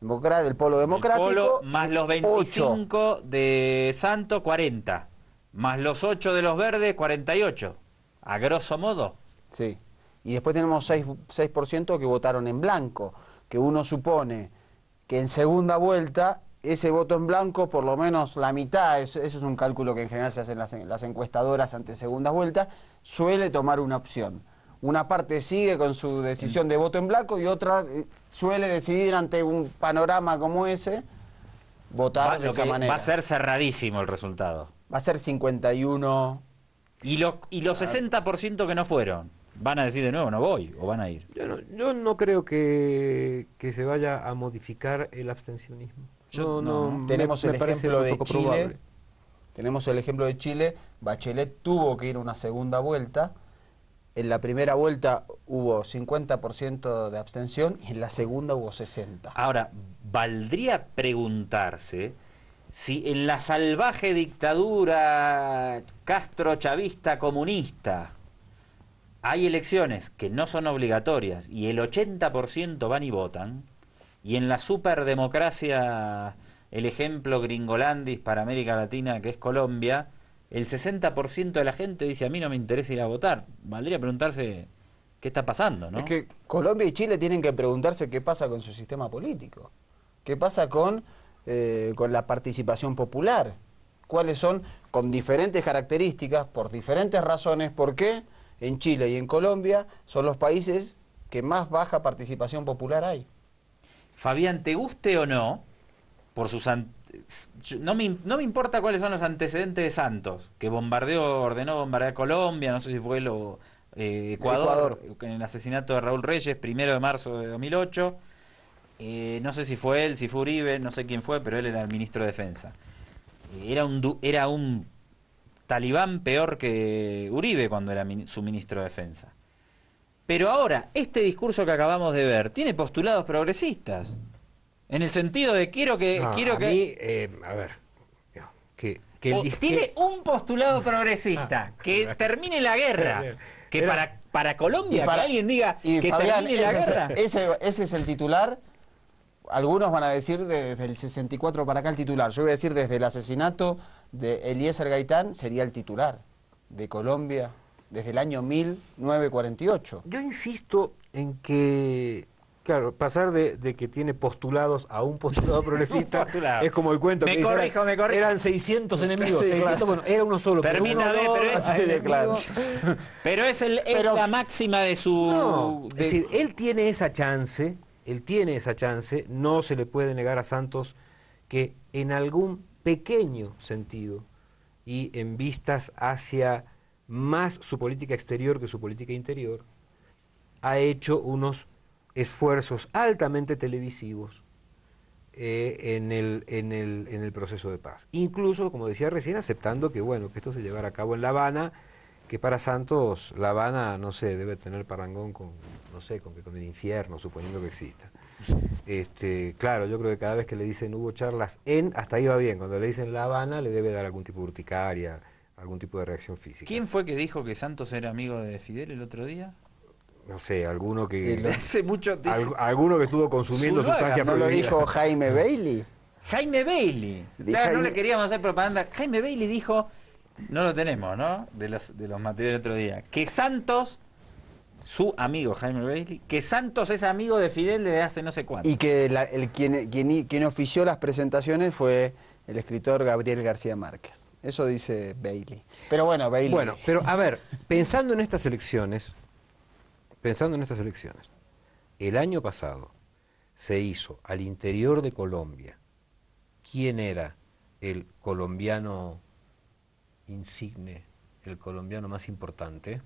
del Polo Democrático. El Polo, más los 25 8. de Santo, 40. Más los 8 de los Verdes, 48. A grosso modo. Sí. Y después tenemos 6% que votaron en blanco, que uno supone que en segunda vuelta ese voto en blanco, por lo menos la mitad, eso es un cálculo que en general se hacen las encuestadoras ante segundas vueltas, suele tomar una opción. Una parte sigue con su decisión de voto en blanco y otra suele decidir ante un panorama como ese, votar de esa manera. Va a ser cerradísimo el resultado. Va a ser 51... Y los 60% que no fueron, ¿van a decir de nuevo no voy o van a ir? Yo no creo que se vaya a modificar el abstencionismo. Tenemos el ejemplo de poco Chile. probable. Tenemos el ejemplo de Chile. Bachelet tuvo que ir a una segunda vuelta. En la primera vuelta hubo 50% de abstención y en la segunda hubo 60%. Ahora, valdría preguntarse si en la salvaje dictadura Castro-chavista comunista hay elecciones que no son obligatorias y el 80% van y votan, y en la superdemocracia, el ejemplo gringolandis para América Latina, que es Colombia, el 60% de la gente dice a mí no me interesa ir a votar. Valdría preguntarse qué está pasando, ¿no? Es que Colombia y Chile tienen que preguntarse qué pasa con su sistema político, qué pasa con la participación popular, cuáles son, con diferentes características, por diferentes razones, por qué en Chile y en Colombia son los países que más baja participación popular hay. Fabián, ¿te guste o no, por sus no me importa cuáles son los antecedentes de Santos, que ordenó bombardear Colombia, no sé si fue Ecuador, en el asesinato de Raúl Reyes, 1 de marzo de 2008. No sé si fue él, si fue Uribe, no sé quién fue, pero él era el ministro de Defensa. Era un talibán peor que Uribe cuando era su ministro de Defensa. Pero ahora, este discurso que acabamos de ver tiene postulados progresistas. En el sentido de quiero que... tiene un postulado progresista, que termine la guerra. Que para Colombia, que alguien diga que Fabián, termine la guerra. Ese es el titular. Algunos van a decir desde el 64 para acá el titular. Yo voy a decir desde el asesinato de Eliezer Gaitán sería el titular de Colombia desde el año 1948. Yo insisto en que, claro, pasar de que tiene postulados a un postulado progresista es como el cuento que corrijo. eran 600 enemigos. Sí, 600, claro. bueno, era uno solo. Permítame, pero es la máxima de su... No, es decir, él tiene esa chance, no se le puede negar a Santos que en algún pequeño sentido y en vistas hacia más su política exterior que su política interior, ha hecho unos esfuerzos altamente televisivos en el proceso de paz. Incluso, como decía recién, aceptando que esto se llevara a cabo en La Habana, que para Santos La Habana, no sé, debe tener parangón con el infierno, suponiendo que exista. Claro, yo creo que cada vez que le dicen hubo charlas hasta ahí va bien, cuando le dicen La Habana le debe dar algún tipo de urticaria, algún tipo de reacción física. ¿Quién fue que dijo que Santos era amigo de Fidel el otro día? No sé, alguno que... Hace mucho... alguno que estuvo consumiendo sustancias ¿No lo prohibidas. dijo Jaime Bailey? Jaime Bailey. Claro, no le queríamos hacer propaganda. Jaime Bailey dijo, no lo tenemos, ¿no? De los materiales del otro día. Que Santos, su amigo Jaime Bailey, que Santos es amigo de Fidel desde hace no sé cuánto. Y que quien ofició las presentaciones fue el escritor Gabriel García Márquez. Eso dice Bailey. Pero bueno, Bailey... Bueno, pero a ver, pensando en estas elecciones, el año pasado se hizo al interior de Colombia. ¿Quién era el colombiano insigne, el colombiano más importante?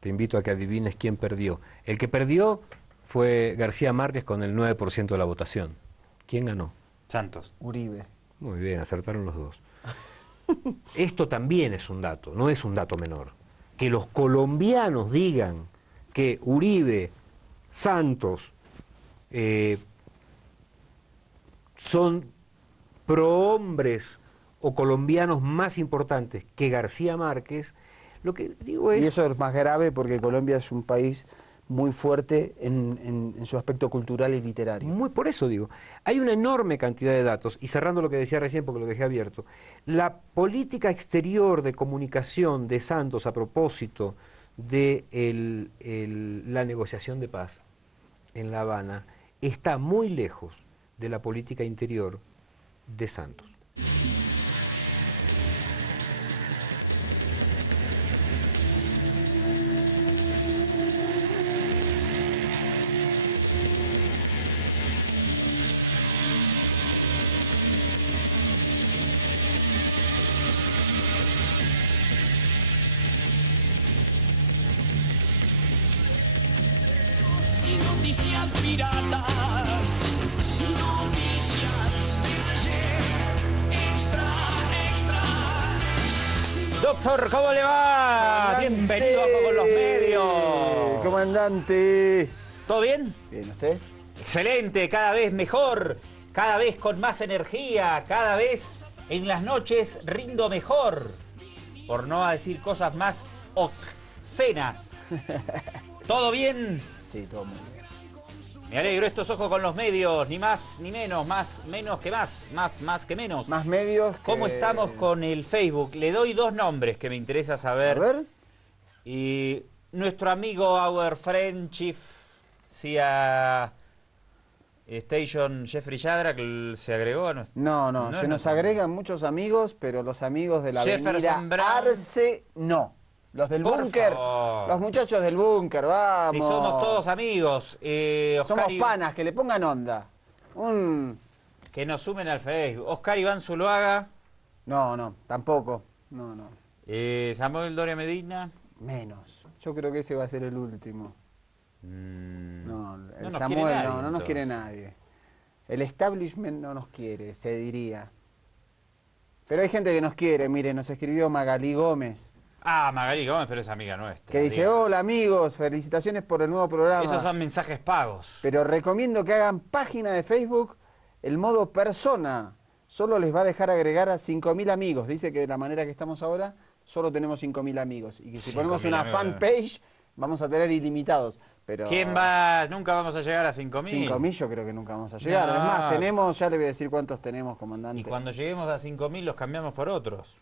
Te invito a que adivines quién perdió. El que perdió fue García Márquez con el 9% de la votación. ¿Quién ganó? Santos. Uribe. Muy bien, acertaron los dos. Esto también es un dato, no es un dato menor. Que los colombianos digan que Uribe, Santos, son prohombres o colombianos más importantes que García Márquez, lo que digo es... Y eso es más grave porque Colombia es un país muy fuerte en su aspecto cultural y literario. Por eso digo, hay una enorme cantidad de datos, y cerrando lo que decía recién porque lo dejé abierto, la política exterior de comunicación de Santos a propósito de la negociación de paz en La Habana está muy lejos de la política interior de Santos. Doctor, ¿cómo le va? Bienvenido a Con los Medios. Comandante. ¿Todo bien? Bien, ¿usted? Excelente, cada vez mejor, cada vez con más energía, cada vez en las noches rindo mejor. Por no decir cosas más obscenas. ¿Todo bien? Sí, todo muy bien. Me alegro, estos ojos con los medios, ni más ni menos, menos que más que menos. Más medios que... ¿Cómo estamos con el Facebook? Le doy dos nombres que me interesa saber. A ver. Y nuestro amigo, our friend, Chief CIA Station Jeffrey Shadrack, se agregó a nuestro... No, se nos agregan muchos amigos, pero los amigos de la avenida Arce, no. Los del búnker, los muchachos del búnker, vamos. Si somos todos amigos. Somos panas, que le pongan onda. Que nos sumen al Facebook. Oscar Iván Zuluaga. No, tampoco. No. Samuel Doria Medina. Menos. Yo creo que ese va a ser el último. No, no el nos Samuel quiere nadie, no nos entonces. quiere nadie. El establishment no nos quiere, se diría. Pero hay gente que nos quiere, mire, nos escribió Magalí Gómez, Ah, Magali Gómez, pero es amiga nuestra. que dice, Diego. hola amigos, felicitaciones por el nuevo programa. Esos son mensajes pagos. Pero recomiendo que hagan página de Facebook, el modo persona. Solo les va a dejar agregar a 5.000 amigos. Dice que de la manera que estamos ahora, solo tenemos 5.000 amigos. Y que si 5.000 ponemos una amigos. fanpage, vamos a tener ilimitados. Pero ¿Quién va? Nunca vamos a llegar a 5.000. 5.000 yo creo que nunca vamos a llegar. No. Además, tenemos, ya le voy a decir cuántos tenemos, comandante. Y cuando lleguemos a 5.000 los cambiamos por otros.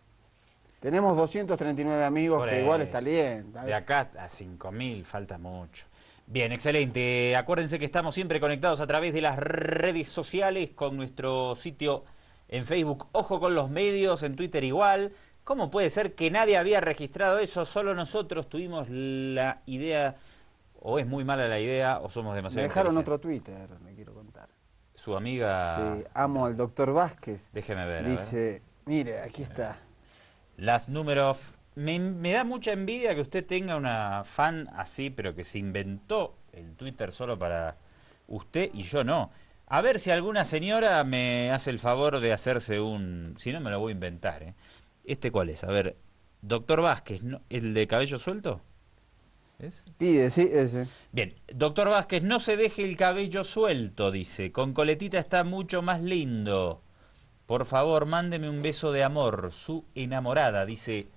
Tenemos 239 amigos, Por que igual eso. está bien. De acá a 5.000 falta mucho. Bien, excelente. Acuérdense que estamos siempre conectados a través de las redes sociales con nuestro sitio en Facebook. Ojo con los medios, en Twitter igual. ¿Cómo puede ser que nadie había registrado eso? Solo nosotros tuvimos la idea, o es muy mala la idea, o somos Me demasiado dejaron inteligentes. otro Twitter, me quiero contar. Su amiga... Sí, amo al doctor Vázquez. Déjeme ver. a ver. Dice, mire, aquí está. Las números... Me da mucha envidia que usted tenga una fan así, pero que se inventó el Twitter solo para usted y yo no. A ver si alguna señora me hace el favor de hacerse un... Si no, me lo voy a inventar, ¿eh? ¿Este cuál es? A ver, doctor Vázquez, ¿no? ¿El de cabello suelto? ¿Es? Pide, sí, ese. Bien, doctor Vázquez, no se deje el cabello suelto, dice. Con coletita está mucho más lindo. Por favor, mándeme un beso de amor. Su enamorada, dice...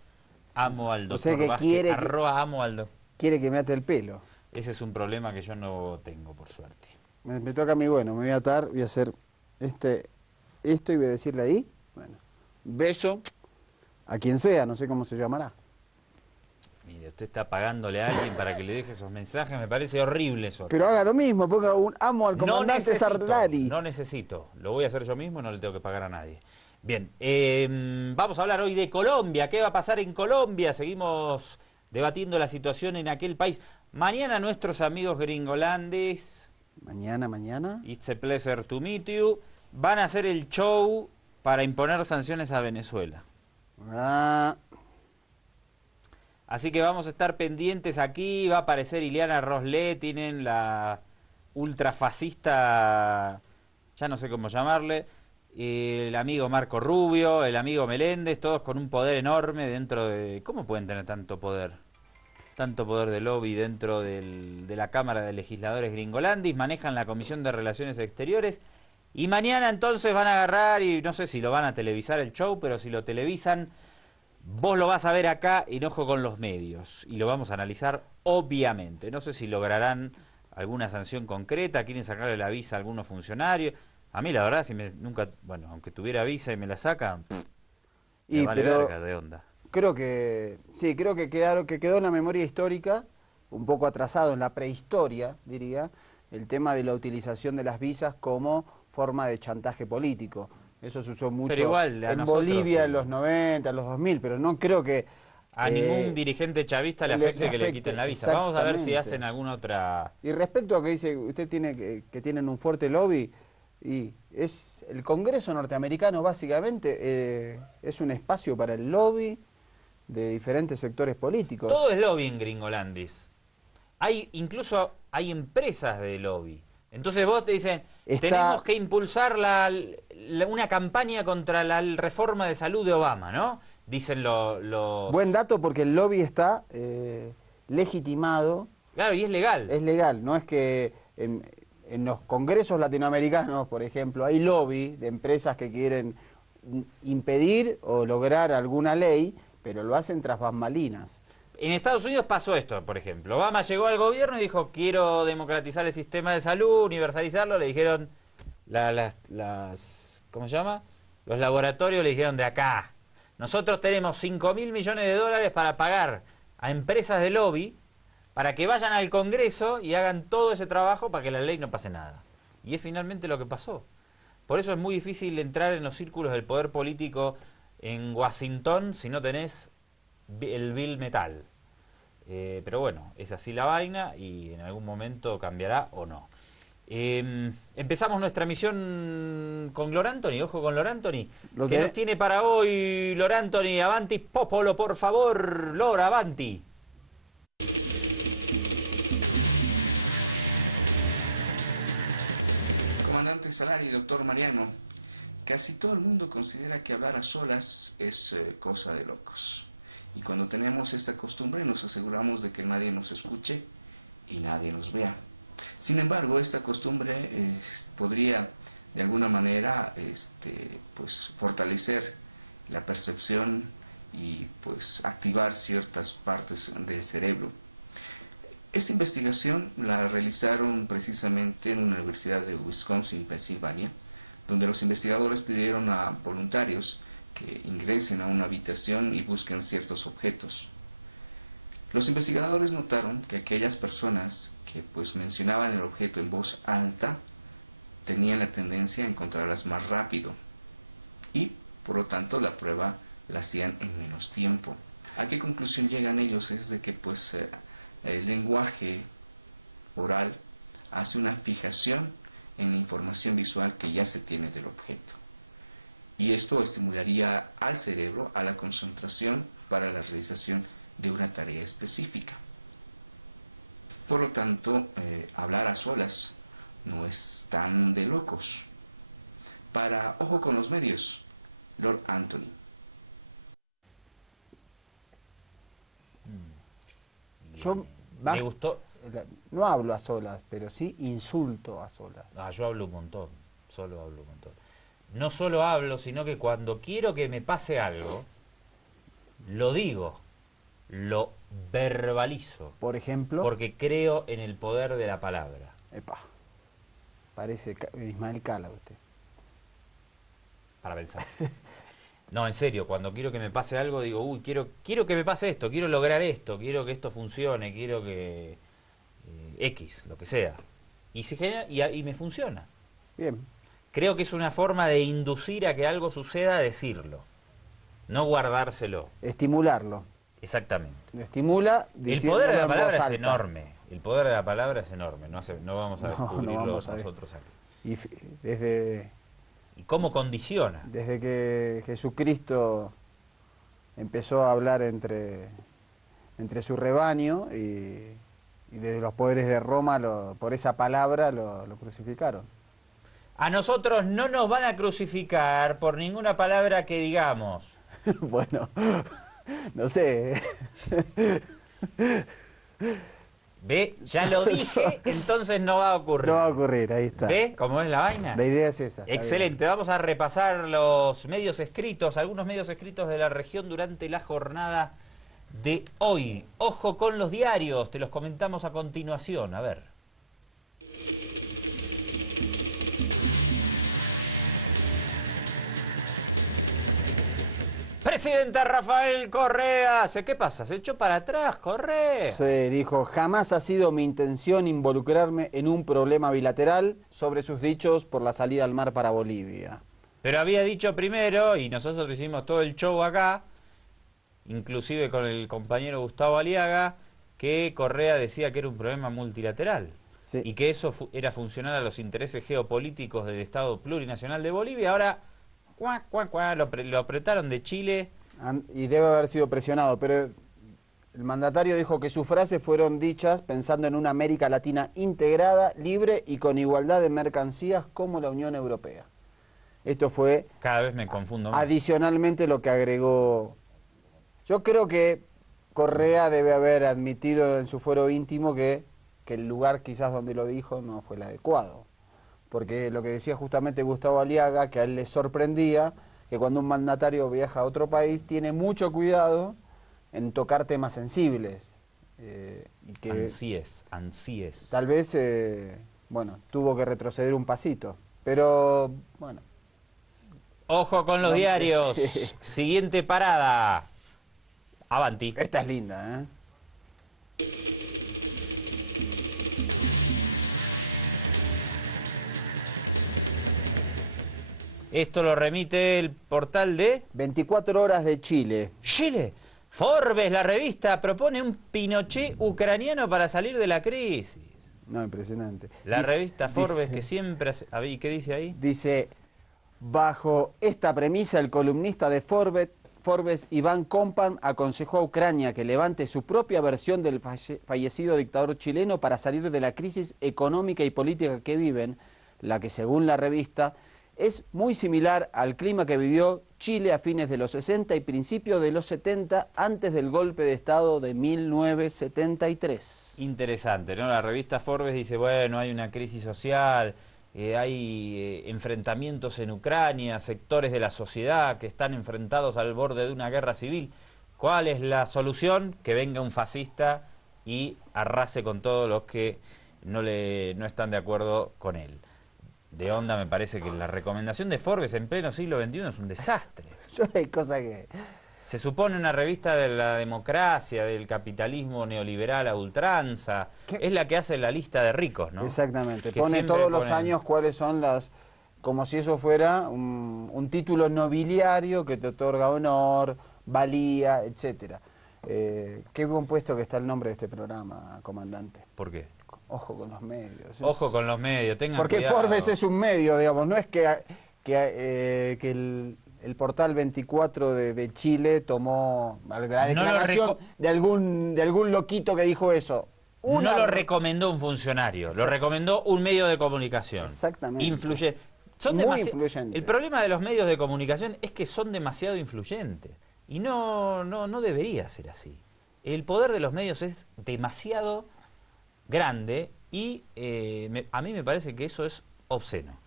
Amo al O sea doctor que Vázquez, quiere que- arroba amo al doctor. Quiere que me ate el pelo. Ese es un problema que yo no tengo, por suerte. Me toca a mí, bueno, me voy a atar, voy a hacer esto y voy a decirle ahí, bueno, beso a quien sea, no sé cómo se llamará. Mire, usted está pagándole a alguien para que le deje esos mensajes, me parece horrible eso. Pero haga lo mismo, ponga un amo al comandante Sardari. No necesito, lo voy a hacer yo mismo, no le tengo que pagar a nadie. Bien, vamos a hablar hoy de Colombia. ¿Qué va a pasar en Colombia? Seguimos debatiendo la situación en aquel país. Mañana nuestros amigos gringolandes, Mañana. It's a pleasure to meet you, van a hacer el show para imponer sanciones a Venezuela. Ah, Así que vamos a estar pendientes aquí, va a aparecer Ileana Roslettinen, la ultrafascista, ya no sé cómo llamarle, el amigo Marco Rubio, el amigo Meléndez, todos con un poder enorme dentro de... ¿Cómo pueden tener tanto poder? Tanto poder de lobby dentro de la Cámara de Legisladores Gringolandis, manejan la Comisión de Relaciones Exteriores y mañana entonces van a agarrar y no sé si lo van a televisar el show, pero si lo televisan, vos lo vas a ver acá en Ojo con los Medios y lo vamos a analizar obviamente. No sé si lograrán alguna sanción concreta, quieren sacarle la visa a algunos funcionarios. A mí la verdad, si nunca, bueno, aunque tuviera visa y me la sacan, me vale pero verga de onda. creo que quedó en la memoria histórica, un poco atrasado en la prehistoria, diría, el tema de la utilización de las visas como forma de chantaje político. Eso se usó mucho igual, a en nosotros, Bolivia en sí. los 90, en los 2000, pero no creo que... A ningún dirigente chavista le afecte que le quiten la visa. Vamos a ver si hacen alguna otra... Y respecto a que dice, usted tiene que tienen un fuerte lobby, y es el Congreso norteamericano básicamente es un espacio para el lobby de diferentes sectores políticos. Todo es lobby en Gringolandis. Incluso hay empresas de lobby. Entonces vos te dicen, tenemos que impulsar una campaña contra la reforma de salud de Obama, ¿no? Dicen los... Buen dato porque el lobby está legitimado. Claro, y es legal. Es legal, no es que en los congresos latinoamericanos, por ejemplo, hay lobby de empresas que quieren impedir o lograr alguna ley, pero lo hacen tras bambalinas. En Estados Unidos pasó esto, por ejemplo. Obama llegó al gobierno y dijo, quiero democratizar el sistema de salud, universalizarlo. Le dijeron, ¿cómo se llama? Los laboratorios le dijeron, de acá. Nosotros tenemos 5.000 millones de dólares para pagar a empresas de lobby para que vayan al Congreso y hagan todo ese trabajo para que la ley no pase nada. Y es finalmente lo que pasó. Por eso es muy difícil entrar en los círculos del poder político en Washington si no tenés el Bill Metal. Pero bueno, es así la vaina y en algún momento cambiará o no. Empezamos nuestra misión con Lor Anthony, ojo con Lor Anthony. Lo ¿Qué que- nos tiene para hoy Lor Anthony? Avanti Popolo, por favor, Lor, avanti. Comandante Salari, doctor Mariano, casi todo el mundo considera que hablar a solas es cosa de locos. Y cuando tenemos esta costumbre nos aseguramos de que nadie nos escuche y nadie nos vea. Sin embargo, esta costumbre podría de alguna manera pues, fortalecer la percepción y pues, activar ciertas partes del cerebro. Esta investigación la realizaron precisamente en una universidad de Wisconsin, Pensilvania, donde los investigadores pidieron a voluntarios que ingresen a una habitación y busquen ciertos objetos. Los investigadores notaron que aquellas personas que pues mencionaban el objeto en voz alta tenían la tendencia a encontrarlas más rápido y por lo tanto la prueba la hacían en menos tiempo. ¿A qué conclusión llegan ellos? Es de que pues el lenguaje oral hace una fijación en la información visual que ya se tiene del objeto. Y esto estimularía al cerebro a la concentración para la realización de una tarea específica. Por lo tanto, hablar a solas no es tan de locos. Para Ojo con los Medios, Lor Anthony. Yo Me gustó. no hablo a solas, pero sí insulto a solas. Ah, yo hablo un montón, solo hablo un montón. No solo hablo, sino que cuando quiero que me pase algo, lo digo, lo verbalizo, Por ejemplo, porque creo en el poder de la palabra. epa, parece Ismael Cala usted. Para pensar. No, en serio, cuando quiero que me pase algo, digo, uy, quiero que me pase esto, quiero lograr esto, quiero que esto funcione, quiero que... X, lo que sea. Y se genera, y me funciona. Bien, Creo que es una forma de inducir a que algo suceda, decirlo. No guardárselo. estimularlo. Exactamente. Lo estimula El poder de la diciéndolo en palabra voz es alta. enorme. El poder de la palabra es enorme. No vamos a No, no descubrirlo vamos a nosotros aquí. Y desde ¿Y cómo condiciona? que Jesucristo empezó a hablar entre su rebaño y desde los poderes de Roma por esa palabra lo crucificaron. A nosotros no nos van a crucificar por ninguna palabra que digamos. Bueno, no sé. ¿Ve? Ya lo dije, entonces no va a ocurrir. No va a ocurrir, ahí está. ¿Ve cómo es la vaina? La idea es esa. está Excelente, vamos a repasar los medios escritos, algunos medios escritos de la región durante la jornada de hoy. Ojo con los diarios, te los comentamos a continuación, a ver. Presidente Rafael Correa, ¿qué pasa? ¿Se echó para atrás, Correa? bien. Se dijo, jamás ha sido mi intención involucrarme en un problema bilateral sobre sus dichos por la salida al mar para Bolivia. Pero había dicho primero, y nosotros hicimos todo el show acá, inclusive con el compañero Gustavo Aliaga, que Correa decía que era un problema multilateral. Sí. Y que eso era funcional a los intereses geopolíticos del Estado plurinacional de Bolivia. Ahora, lo apretaron de Chile. Y debe haber sido presionado, pero el mandatario dijo que sus frases fueron dichas pensando en una América Latina integrada, libre y con igualdad de mercancías como la Unión Europea. Esto fue Cada vez me confundo más. adicionalmente lo que agregó. Yo creo que Correa debe haber admitido en su fuero íntimo que el lugar quizás donde lo dijo no fue el adecuado. Porque lo que decía justamente Gustavo Aliaga, que a él le sorprendía, que cuando un mandatario viaja a otro país tiene mucho cuidado en tocar temas sensibles. Y que Ansí es. tal vez, bueno, tuvo que retroceder un pasito. Pero, bueno. Ojo con los No, diarios. sí. Siguiente parada. Avanti. Esta es linda, ¿eh? Esto lo remite el portal de 24 horas de Chile. Chile. Forbes, la revista, propone un Pinochet ucraniano para salir de la crisis. No, impresionante. La revista Forbes, que siempre... ¿Y qué dice ahí? Dice, bajo esta premisa, el columnista de Forbes, Iván Compan, aconsejó a Ucrania que levante su propia versión del fallecido dictador chileno para salir de la crisis económica y política que viven, la que según la revista es muy similar al clima que vivió Chile a fines de los 60 y principios de los 70, antes del golpe de Estado de 1973. Interesante, ¿no? La revista Forbes dice, bueno, hay una crisis social, hay enfrentamientos en Ucrania, sectores de la sociedad que están enfrentados al borde de una guerra civil. ¿Cuál es la solución? Que venga un fascista y arrase con todos los que no están de acuerdo con él. De onda me parece que la recomendación de Forbes en pleno siglo XXI es un desastre. Hay cosas que... Se supone una revista de la democracia, del capitalismo neoliberal a ultranza. ¿Qué? Es la que hace la lista de ricos, ¿no? Exactamente. Que Pone siempre todos los ponen- años cuáles son las... Como si eso fuera un título nobiliario que te otorga honor, valía, etcétera. Qué buen puesto que está el nombre de este programa, comandante. ¿Por qué? Ojo con los medios. Ojo con los medios, tengan Porque cuidado. Forbes es un medio, digamos, no es que el portal 24 de Chile tomó la declaración de algún loquito que dijo eso. No lo recomendó un funcionario, lo recomendó un medio de comunicación. Exactamente. Son muy influyentes. El problema de los medios de comunicación es que son demasiado influyentes. Y no debería ser así. El poder de los medios es demasiado grande y a mí me parece que eso es obsceno.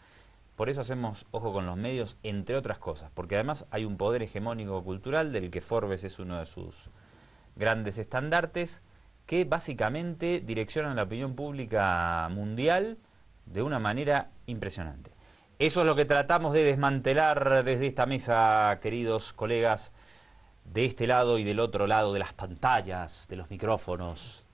Por eso hacemos ojo con los medios, entre otras cosas, porque además hay un poder hegemónico cultural del que Forbes es uno de sus grandes estandartes, que básicamente direccionan la opinión pública mundial de una manera impresionante. Eso es lo que tratamos de desmantelar desde esta mesa, queridos colegas, de este lado y del otro lado de las pantallas, de los micrófonos,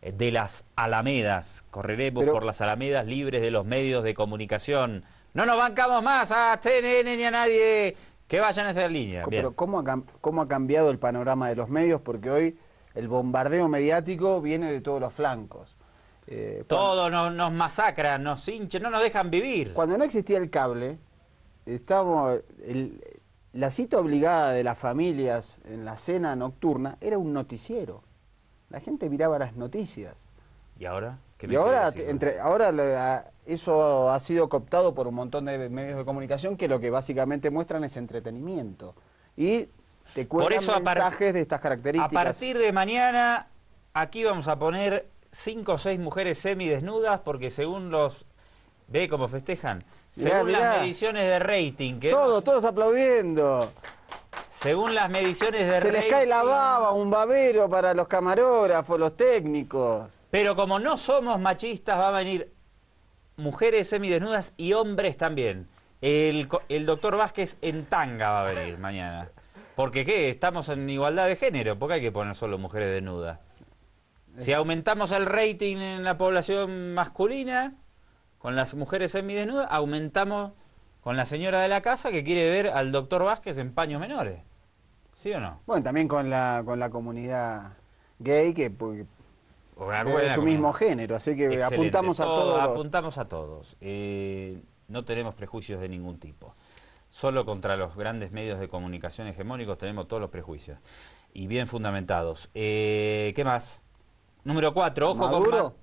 de las alamedas. Correremos por las alamedas libres de los medios de comunicación. No nos bancamos más a CNN ni a nadie que vayan a esa línea. Pero ¿cómo ha cambiado el panorama de los medios? Porque hoy el bombardeo mediático viene de todos los flancos. Todos nos masacran, nos hinchan, no nos dejan vivir. Cuando no existía el cable, la cita obligada de las familias en la cena nocturna era un noticiero. La gente miraba las noticias. ¿Y ahora? Y ahora, eso ha sido cooptado por un montón de medios de comunicación que lo que básicamente muestran es entretenimiento. Y te cuentan mensajes de estas características. A partir de mañana, aquí vamos a poner 5 o 6 mujeres semidesnudas, porque según los... ¿Ve cómo festejan? Según las mediciones de rating... Todos aplaudiendo. Según las mediciones de rating... Se les cae la baba, un babero para los camarógrafos, los técnicos. Pero como no somos machistas, va a venir mujeres semidesnudas y hombres también. El doctor Vázquez en tanga va a venir mañana. Porque ¿qué? Estamos en igualdad de género. ¿Por qué hay que poner solo mujeres desnudas? Si aumentamos el rating en la población masculina, con las mujeres semidesnudas, aumentamos con la señora de la casa que quiere ver al doctor Vázquez en paños menores. ¿Sí o no? Bueno, también con la comunidad gay, que de su mismo género, así que excelente. Apuntamos a todos. Apuntamos a todos. No tenemos prejuicios de ningún tipo. Solo contra los grandes medios de comunicación hegemónicos tenemos todos los prejuicios. Y bien fundamentados. ¿Qué más? Número 4, ojo ¿Maduro?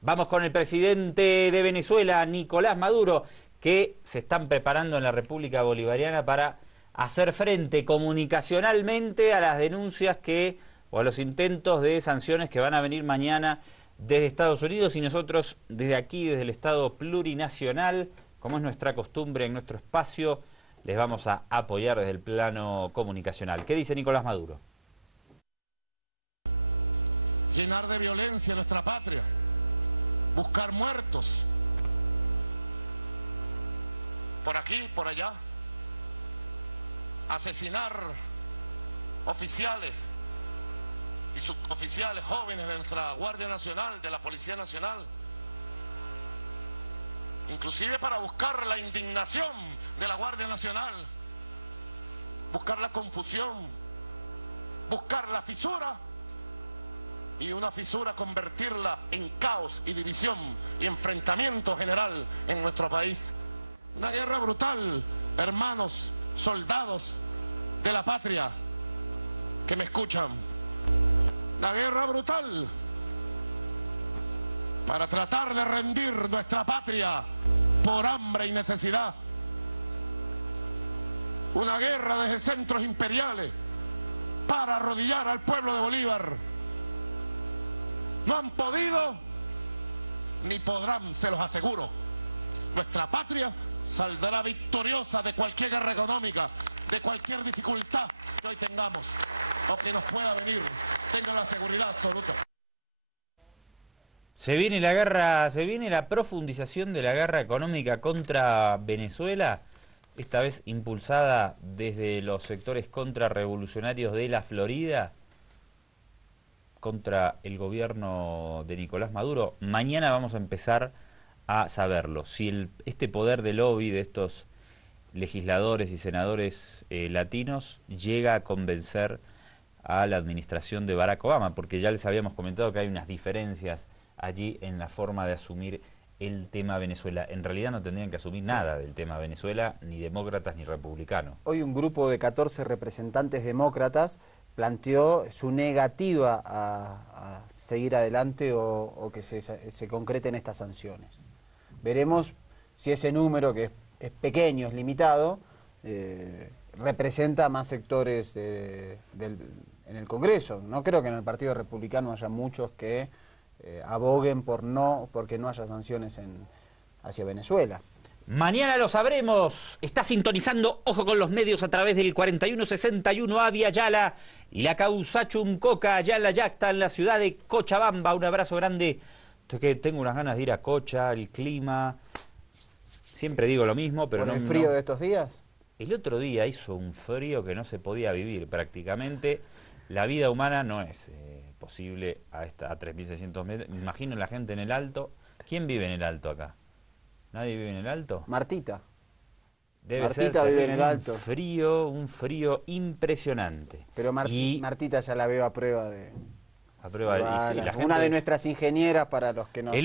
Vamos con el presidente de Venezuela, Nicolás Maduro, que se están preparando en la República Bolivariana para hacer frente comunicacionalmente a las denuncias o a los intentos de sanciones que van a venir mañana desde Estados Unidos, y nosotros desde aquí, desde el Estado plurinacional, como es nuestra costumbre en nuestro espacio, les vamos a apoyar desde el plano comunicacional. ¿Qué dice Nicolás Maduro? Llenar de violencia nuestra patria, buscar muertos, por aquí, por allá, asesinar oficiales y suboficiales jóvenes de nuestra Guardia Nacional, de la Policía Nacional, inclusive para buscar la indignación de la Guardia Nacional, buscar la confusión, buscar la fisura y una fisura convertirla en caos y división y enfrentamiento general en nuestro país. Una guerra brutal, hermanos, soldados de la patria que me escuchan. Una guerra brutal para tratar de rendir nuestra patria por hambre y necesidad. Una guerra desde centros imperiales para arrodillar al pueblo de Bolívar. No han podido ni podrán, se los aseguro. Nuestra patria saldrá victoriosa de cualquier guerra económica, de cualquier dificultad que hoy tengamos o que nos pueda venir. Tengan la seguridad absoluta. Se viene la guerra, se viene la profundización de la guerra económica contra Venezuela, esta vez impulsada desde los sectores contrarrevolucionarios de la Florida contra el gobierno de Nicolás Maduro. Mañana vamos a empezar a saberlo, si este poder de lobby de estos legisladores y senadores latinos llega a convencer a la administración de Barack Obama, porque ya les habíamos comentado que hay unas diferencias allí en la forma de asumir el tema Venezuela. En realidad no tendrían que asumir nada del tema Venezuela, ni demócratas ni republicanos. Hoy un grupo de 14 representantes demócratas planteó su negativa a seguir adelante o que se concreten estas sanciones. Veremos si ese número, que es pequeño, es limitado, representa más sectores en el Congreso. No creo que en el Partido Republicano haya muchos que aboguen porque no haya sanciones hacia Venezuela. Mañana lo sabremos. Está sintonizando Ojo con los Medios a través del 4161 Avia Yala y la causa Chuncoca, allá en la Yacta, en la ciudad de Cochabamba. Un abrazo grande. Que tengo unas ganas de ir a Cocha, el clima. Siempre digo lo mismo, pero ¿Por el frío de estos días? El otro día hizo un frío que no se podía vivir prácticamente. La vida humana no es posible a 3.600 metros. Me imagino la gente en el Alto. ¿Quién vive en el Alto acá? ¿Nadie vive en el Alto? Martita. Martita vive en el Alto. Un frío impresionante. Pero Martita ya la veo a prueba de... la una de nuestras ingenieras para los que nos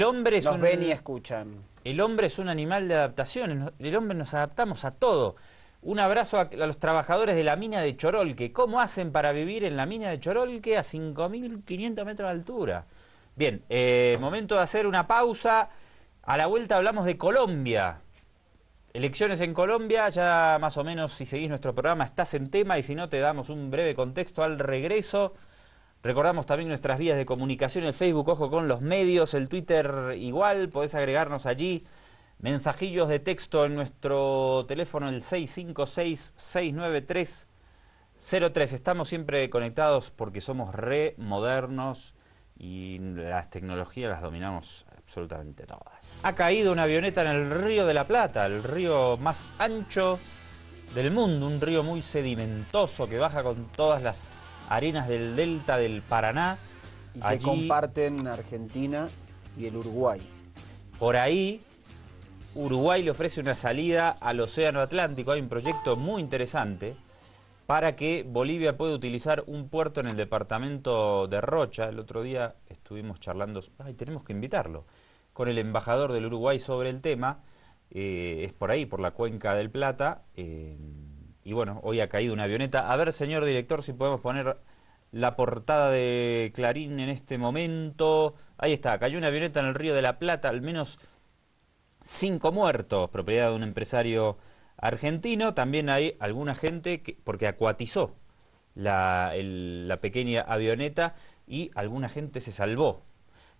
ven y escuchan. El hombre es un animal de adaptación. El hombre nos adaptamos a todo. Un abrazo a los trabajadores de la mina de Chorolque. ¿Cómo hacen para vivir en la mina de Chorolque a 5.500 metros de altura? Bien, momento de hacer una pausa. A la vuelta hablamos de Colombia. Elecciones en Colombia, ya más o menos si seguís nuestro programa estás en tema y si no te damos un breve contexto al regreso. Recordamos también nuestras vías de comunicación, el Facebook, Ojo con los Medios, el Twitter igual, podés agregarnos allí. Mensajillos de texto en nuestro teléfono, el 656-693-03. Estamos siempre conectados porque somos re modernos y las tecnologías las dominamos absolutamente todas. Ha caído una avioneta en el Río de la Plata, el río más ancho del mundo, un río muy sedimentoso que baja con todas las arenas del delta del Paraná. Y que allí comparten Argentina y el Uruguay. Por ahí, Uruguay le ofrece una salida al Océano Atlántico. Hay un proyecto muy interesante para que Bolivia pueda utilizar un puerto en el departamento de Rocha. El otro día estuvimos charlando, tenemos que invitarlo, con el embajador del Uruguay sobre el tema. Es por ahí, por la cuenca del Plata. Y bueno, hoy ha caído una avioneta. A ver, señor director, si podemos poner la portada de Clarín en este momento. Ahí está, cayó una avioneta en el Río de la Plata, al menos 5 muertos, propiedad de un empresario argentino. También hay alguna gente porque acuatizó la pequeña avioneta y alguna gente se salvó.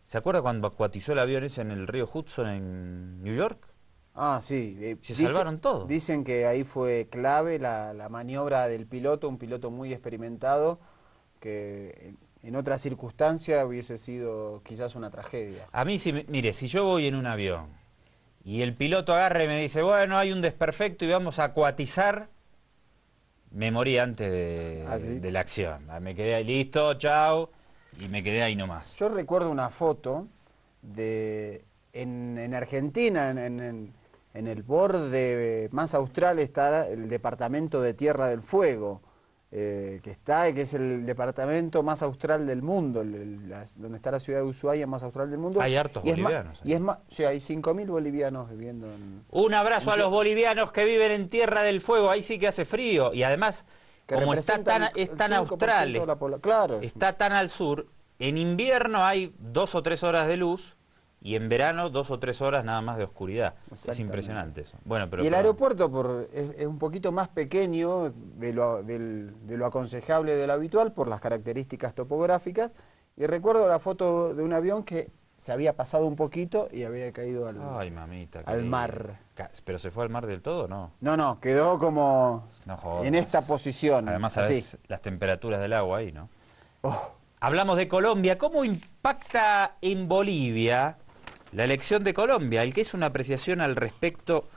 ¿Se acuerda cuando acuatizó el avión ese en el río Hudson en New York? Ah, sí. Salvaron todos. Dicen que ahí fue clave la maniobra del piloto, un piloto muy experimentado, que en otra circunstancia hubiese sido quizás una tragedia. A mí, mire, si yo voy en un avión y el piloto agarra y me dice, bueno, hay un desperfecto y vamos a acuatizar, me morí antes de la acción. Me quedé ahí, listo, chao, y me quedé ahí nomás. Yo recuerdo una foto en Argentina, en el borde más austral está el departamento de Tierra del Fuego. que es el departamento más austral del mundo, donde está la ciudad de Ushuaia más austral del mundo. Hay hartos bolivianos. Y es más, o sea, hay 5.000 bolivianos viviendo en... Un abrazo a los bolivianos que viven en Tierra del Fuego, ahí sí que hace frío. Y además, como está tan austral, claro, está tan al sur, en invierno hay 2 o 3 horas de luz y en verano 2 o 3 horas nada más de oscuridad. Es impresionante eso. Bueno, pero y el aeropuerto es un poquito más pequeño de lo aconsejable de lo habitual por las características topográficas. Y recuerdo la foto de un avión que se había pasado un poquito y había caído ay, mamita, al mar. ¿Pero se fue al mar del todo o no? No, quedó como en esta posición. Además, sabes las temperaturas del agua ahí, ¿no? Oh. Hablamos de Colombia. ¿Cómo impacta en Bolivia la elección de Colombia? El que es una apreciación al respecto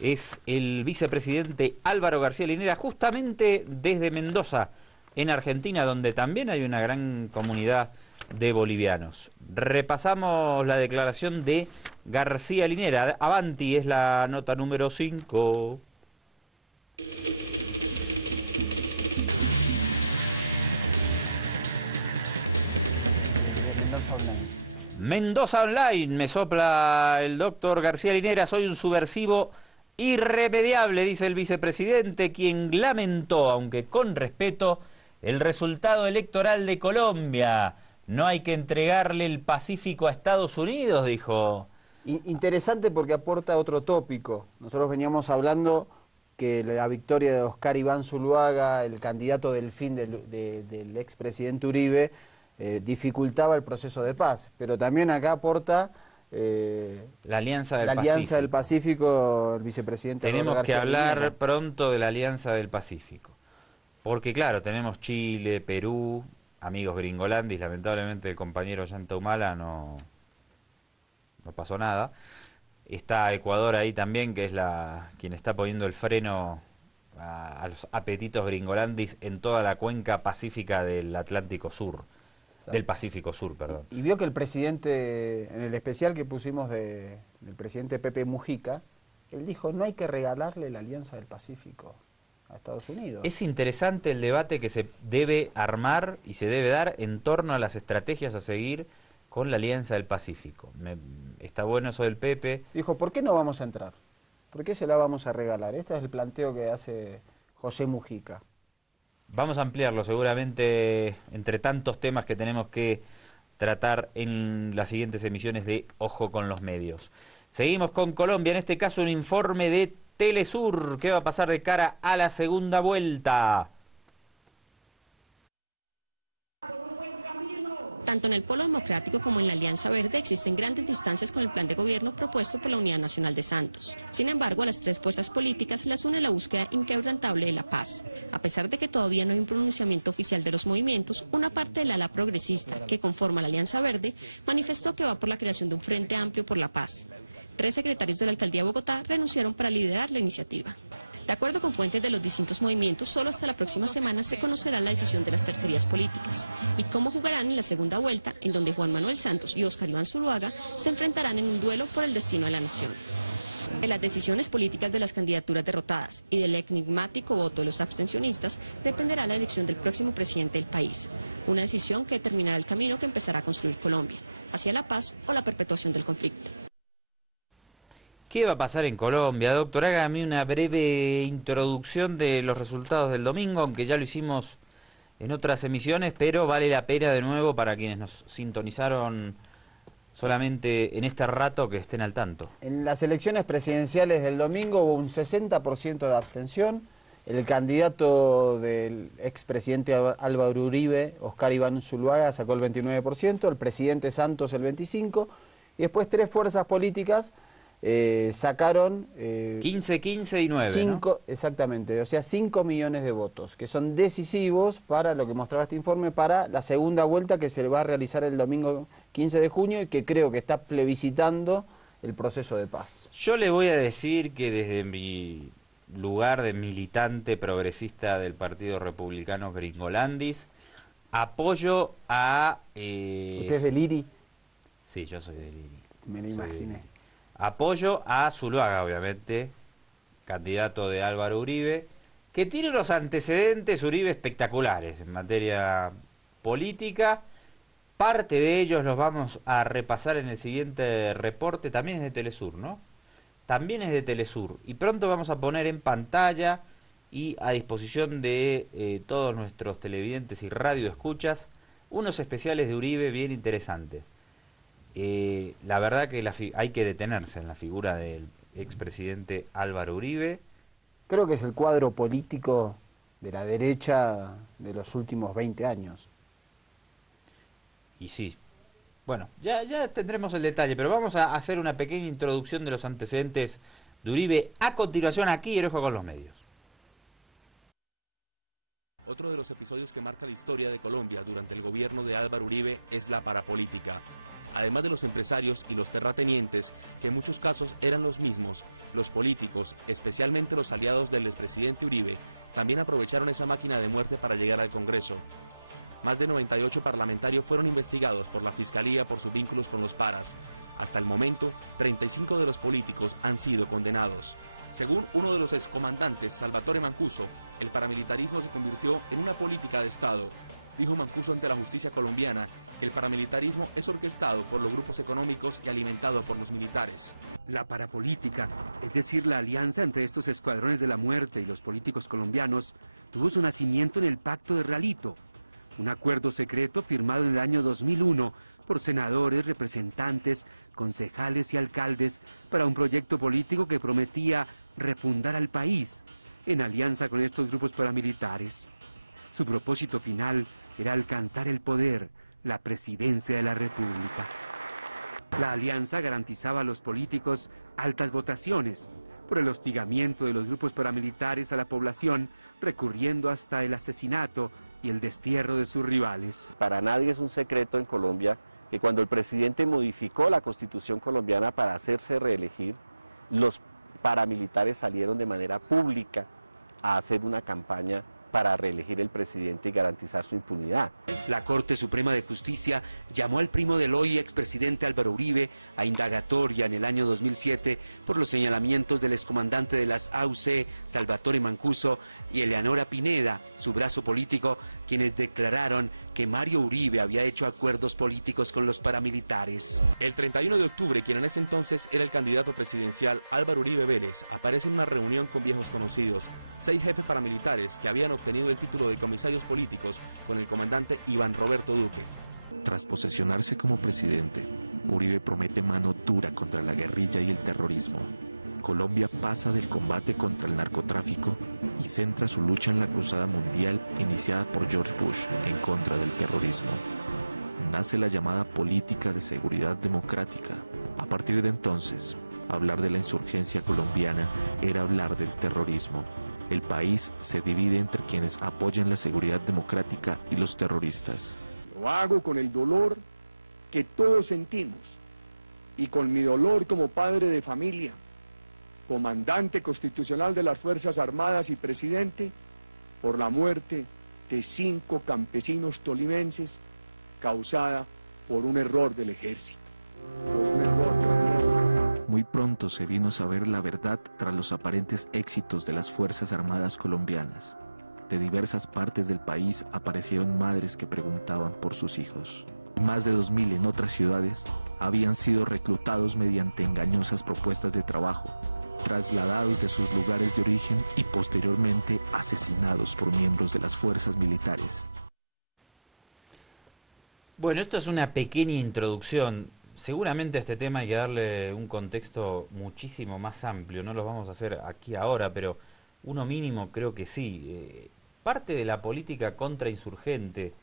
es el vicepresidente Álvaro García Linera, justamente desde Mendoza, en Argentina, donde también hay una gran comunidad de bolivianos. Repasamos la declaración de García Linera. Avanti es la nota número 5. Mendoza Online, me sopla el doctor García Linera. Soy un subversivo irremediable, dice el vicepresidente, quien lamentó, aunque con respeto, el resultado electoral de Colombia. No hay que entregarle el Pacífico a Estados Unidos, dijo. Interesante porque aporta otro tópico. Nosotros veníamos hablando que la victoria de Oscar Iván Zuluaga, el candidato del fin del expresidente Uribe, dificultaba el proceso de paz, pero también acá aporta la Alianza del Pacífico, el vicepresidente. Tenemos que hablar pronto de la Alianza del Pacífico, porque claro, tenemos Chile, Perú, amigos gringolandis, lamentablemente el compañero Ollanta Humala no pasó nada. Está Ecuador ahí también, que es quien está poniendo el freno a los apetitos gringolandis en toda la cuenca pacífica del Atlántico Sur. Del Pacífico Sur, perdón. Y vio que el presidente, en el especial que pusimos del presidente Pepe Mujica, él dijo, no hay que regalarle la Alianza del Pacífico a Estados Unidos. Es interesante el debate que se debe armar y se debe dar en torno a las estrategias a seguir con la Alianza del Pacífico. Está bueno eso del Pepe. Dijo, ¿por qué no vamos a entrar? ¿Por qué se la vamos a regalar? Este es el planteo que hace José Mujica. Vamos a ampliarlo seguramente entre tantos temas que tenemos que tratar en las siguientes emisiones de Ojo con los Medios. Seguimos con Colombia, en este caso un informe de Telesur. ¿Qué va a pasar de cara a la segunda vuelta? Tanto en el Polo Democrático como en la Alianza Verde existen grandes distancias con el plan de gobierno propuesto por la Unidad Nacional de Santos. Sin embargo, a las tres fuerzas políticas las une la búsqueda inquebrantable de la paz. A pesar de que todavía no hay un pronunciamiento oficial de los movimientos, una parte del ala progresista que conforma la Alianza Verde manifestó que va por la creación de un Frente Amplio por la Paz. 3 secretarios de la Alcaldía de Bogotá renunciaron para liderar la iniciativa. De acuerdo con fuentes de los distintos movimientos, solo hasta la próxima semana se conocerá la decisión de las tercerías políticas y cómo jugarán en la segunda vuelta, en donde Juan Manuel Santos y Oscar Iván Zuluaga se enfrentarán en un duelo por el destino de la nación. De las decisiones políticas de las candidaturas derrotadas y del enigmático voto de los abstencionistas dependerá la elección del próximo presidente del país, una decisión que determinará el camino que empezará a construir Colombia, hacia la paz o la perpetuación del conflicto. ¿Qué va a pasar en Colombia, doctor? Hágame una breve introducción de los resultados del domingo, aunque ya lo hicimos en otras emisiones, pero vale la pena de nuevo para quienes nos sintonizaron solamente en este rato que estén al tanto. En las elecciones presidenciales del domingo hubo un 60% de abstención. El candidato del expresidente Álvaro Uribe, Oscar Iván Zuluaga, sacó el 29%, el presidente Santos el 25%, y después 3 fuerzas políticas sacaron 15, 15 y 9, 5, ¿no? Exactamente, o sea 5 millones de votos, que son decisivos para lo que mostraba este informe, para la segunda vuelta que se va a realizar el domingo 15 de junio y que creo que está plebiscitando el proceso de paz. Yo le voy a decir que desde mi lugar de militante progresista del Partido Republicano Gringolandis, apoyo a... ¿Usted es del IRI? Sí, yo soy del IRI. Me lo imaginé. Apoyo a Zuluaga, obviamente, candidato de Álvaro Uribe, que tiene unos antecedentes, Uribe, espectaculares en materia política. Parte de ellos los vamos a repasar en el siguiente reporte. También es de Telesur, ¿no? También es de Telesur. Y pronto vamos a poner en pantalla y a disposición de todos nuestros televidentes y radioescuchas unos especiales de Uribe bien interesantes. La verdad que hay que detenerse en la figura del expresidente Álvaro Uribe. Creo que es el cuadro político de la derecha de los últimos 20 años. Y sí, bueno, ya tendremos el detalle, pero vamos a hacer una pequeña introducción de los antecedentes de Uribe a continuación aquí en Ojo con los Medios. Otro de los episodios que marca la historia de Colombia durante el gobierno de Álvaro Uribe es la parapolítica. Además de los empresarios y los terratenientes, que en muchos casos eran los mismos, los políticos, especialmente los aliados del expresidente Uribe, también aprovecharon esa máquina de muerte para llegar al Congreso. Más de 98 parlamentarios fueron investigados por la Fiscalía por sus vínculos con los paras. Hasta el momento, 35 de los políticos han sido condenados. Según uno de los excomandantes, Salvatore Mancuso, el paramilitarismo se convirtió en una política de Estado. Dijo Mancuso ante la justicia colombiana que el paramilitarismo es orquestado por los grupos económicos y alimentado por los militares. La parapolítica, es decir, la alianza entre estos escuadrones de la muerte y los políticos colombianos, tuvo su nacimiento en el Pacto de Ralito, un acuerdo secreto firmado en el año 2001 por senadores, representantes, concejales y alcaldes para un proyecto político que prometía refundar al país en alianza con estos grupos paramilitares. Su propósito final era alcanzar el poder, la presidencia de la República. La alianza garantizaba a los políticos altas votaciones por el hostigamiento de los grupos paramilitares a la población, recurriendo hasta el asesinato y el destierro de sus rivales. Para nadie es un secreto en Colombia que cuando el presidente modificó la Constitución colombiana para hacerse reelegir, los paramilitares salieron de manera pública a hacer una campaña para reelegir el presidente y garantizar su impunidad. La Corte Suprema de Justicia llamó al primo del hoy expresidente Álvaro Uribe a indagatoria en el año 2007 por los señalamientos del excomandante de las AUC, Salvatore Mancuso, y Eleanora Pineda, su brazo político, quienes declararon que Mario Uribe había hecho acuerdos políticos con los paramilitares. El 31 de octubre, quien en ese entonces era el candidato presidencial Álvaro Uribe Vélez, aparece en una reunión con viejos conocidos, 6 jefes paramilitares que habían obtenido el título de comisarios políticos con el comandante Iván Roberto Duque. Tras posesionarse como presidente, Uribe promete mano dura contra la guerrilla y el terrorismo. Colombia pasa del combate contra el narcotráfico y centra su lucha en la cruzada mundial iniciada por George Bush en contra del terrorismo. Nace la llamada política de seguridad democrática. A partir de entonces, hablar de la insurgencia colombiana era hablar del terrorismo. El país se divide entre quienes apoyan la seguridad democrática y los terroristas. Lo hago con el dolor que todos sentimos y con mi dolor como padre de familia, comandante constitucional de las Fuerzas Armadas y presidente, por la muerte de 5 campesinos tolimenses causada por un error del ejército. Muy pronto se vino a saber la verdad tras los aparentes éxitos de las Fuerzas Armadas colombianas. De diversas partes del país aparecieron madres que preguntaban por sus hijos. Más de 2000 en otras ciudades habían sido reclutados mediante engañosas propuestas de trabajo, trasladados de sus lugares de origen y posteriormente asesinados por miembros de las fuerzas militares. Bueno, esto es una pequeña introducción. Seguramente a este tema hay que darle un contexto muchísimo más amplio. No lo vamos a hacer aquí ahora, pero uno mínimo creo que sí. Parte de la política contrainsurgente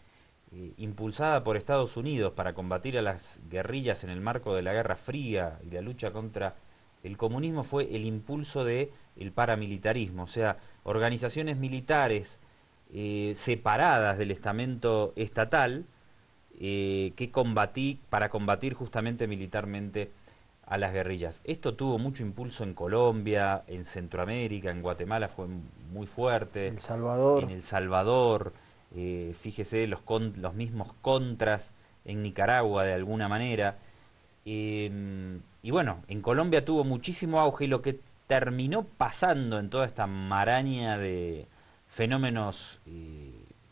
impulsada por Estados Unidos para combatir a las guerrillas en el marco de la Guerra Fría y la lucha contra el comunismo fue el impulso del paramilitarismo, o sea, organizaciones militares separadas del estamento estatal para combatir justamente militarmente a las guerrillas. Esto tuvo mucho impulso en Colombia, en Centroamérica, en Guatemala fue muy fuerte. El Salvador. En El Salvador, fíjese los mismos contras en Nicaragua de alguna manera. Y bueno, en Colombia tuvo muchísimo auge y lo que terminó pasando en toda esta maraña de fenómenos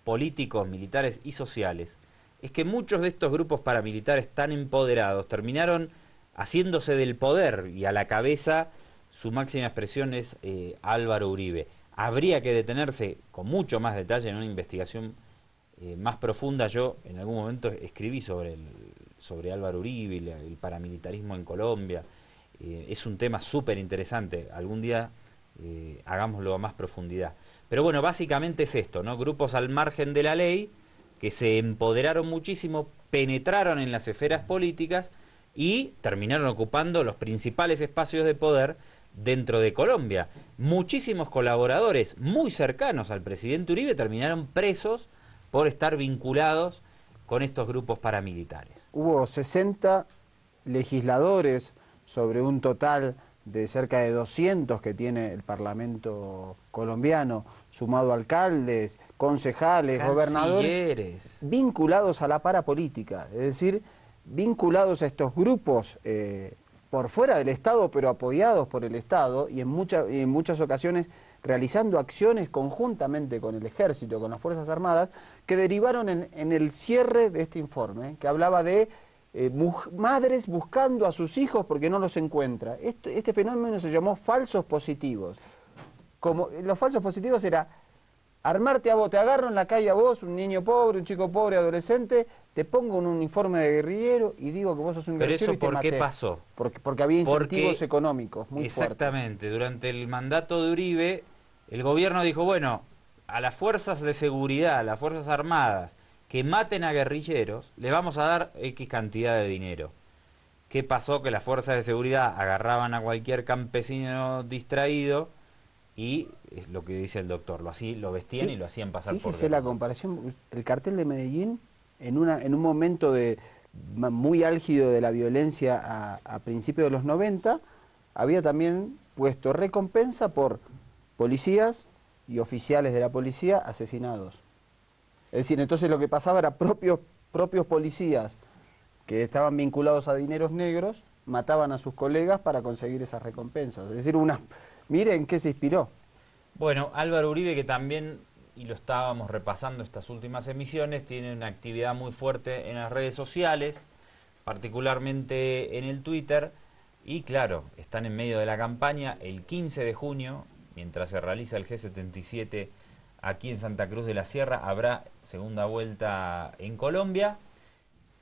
políticos, militares y sociales, es que muchos de estos grupos paramilitares tan empoderados terminaron haciéndose del poder, y a la cabeza su máxima expresión es Álvaro Uribe. Habría que detenerse con mucho más detalle en una investigación más profunda. Yo en algún momento escribí sobre Álvaro Uribe y el paramilitarismo en Colombia. Es un tema súper interesante. Algún día hagámoslo a más profundidad. Pero bueno, básicamente es esto, ¿no? Grupos al margen de la ley que se empoderaron muchísimo, penetraron en las esferas políticas y terminaron ocupando los principales espacios de poder dentro de Colombia. Muchísimos colaboradores muy cercanos al presidente Uribe terminaron presos por estar vinculados con estos grupos paramilitares. Hubo 60 legisladores sobre un total de cerca de 200 que tiene el Parlamento colombiano, sumado alcaldes, concejales, gobernadores, vinculados a la parapolítica, es decir, vinculados a estos grupos por fuera del Estado, pero apoyados por el Estado, y en muchas ocasiones realizando acciones conjuntamente con el Ejército, con las Fuerzas Armadas, que derivaron en el cierre de este informe, que hablaba de madres buscando a sus hijos porque no los encuentra. Este fenómeno se llamó falsos positivos. Como los falsos positivos era armarte a vos, te agarro en la calle a vos, un niño pobre, un chico pobre, adolescente, te pongo un uniforme de guerrillero y digo que vos sos un guerrillero y te maté. ¿Pero eso por qué pasó? Porque había incentivos económicos muy fuertes. Exactamente. Durante el mandato de Uribe, el gobierno dijo, bueno, a las fuerzas de seguridad, a las fuerzas armadas, que maten a guerrilleros, le vamos a dar X cantidad de dinero. ¿Qué pasó? Que las fuerzas de seguridad agarraban a cualquier campesino distraído y, es lo que dice el doctor, lo vestían y lo hacían pasar por Fíjese la comparación, el cartel de Medellín, en un momento muy álgido de la violencia a principios de los 90, había también puesto recompensa por policías y oficiales de la policía asesinados. Es decir, entonces lo que pasaba era propios policías que estaban vinculados a dineros negros, mataban a sus colegas para conseguir esas recompensas. Es decir, miren qué se inspiró. Bueno, Álvaro Uribe, que también, y lo estábamos repasando estas últimas emisiones, tiene una actividad muy fuerte en las redes sociales, particularmente en el Twitter, y claro, están en medio de la campaña. El 15 de junio, mientras se realiza el G77 aquí en Santa Cruz de la Sierra, habrá segunda vuelta en Colombia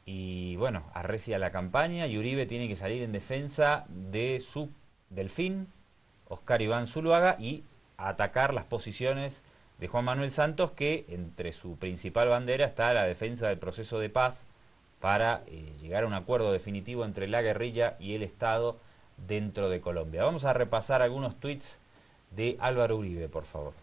y bueno, arrecia la campaña y Uribe tiene que salir en defensa de su delfín, Oscar Iván Zuluaga, y atacar las posiciones de Juan Manuel Santos, que entre su principal bandera está la defensa del proceso de paz para llegar a un acuerdo definitivo entre la guerrilla y el Estado dentro de Colombia. Vamos a repasar algunos tweets de Álvaro Uribe, por favor.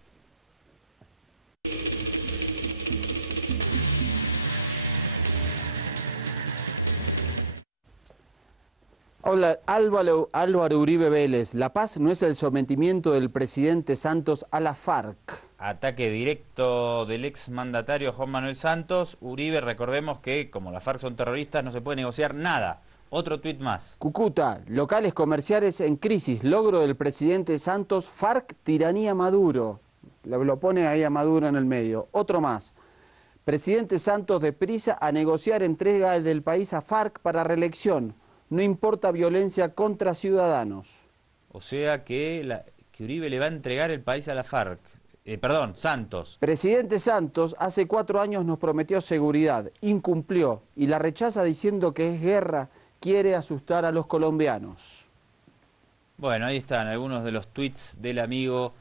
Hola, Álvaro Uribe Vélez. La paz no es el sometimiento del presidente Santos a la FARC. Ataque directo del exmandatario Juan Manuel Santos. Uribe, recordemos que como las FARC son terroristas no se puede negociar nada. Otro tuit más. Cúcuta, locales comerciales en crisis. Logro del presidente Santos, FARC, tiranía Maduro. Lo pone ahí a Maduro en el medio. Otro más. Presidente Santos deprisa a negociar entrega del país a FARC para reelección. No importa violencia contra ciudadanos. O sea que Uribe le va a entregar el país a la FARC. Santos. Presidente Santos hace 4 años nos prometió seguridad, incumplió y la rechaza diciendo que es guerra, quiere asustar a los colombianos. Bueno, ahí están algunos de los tweets del amigo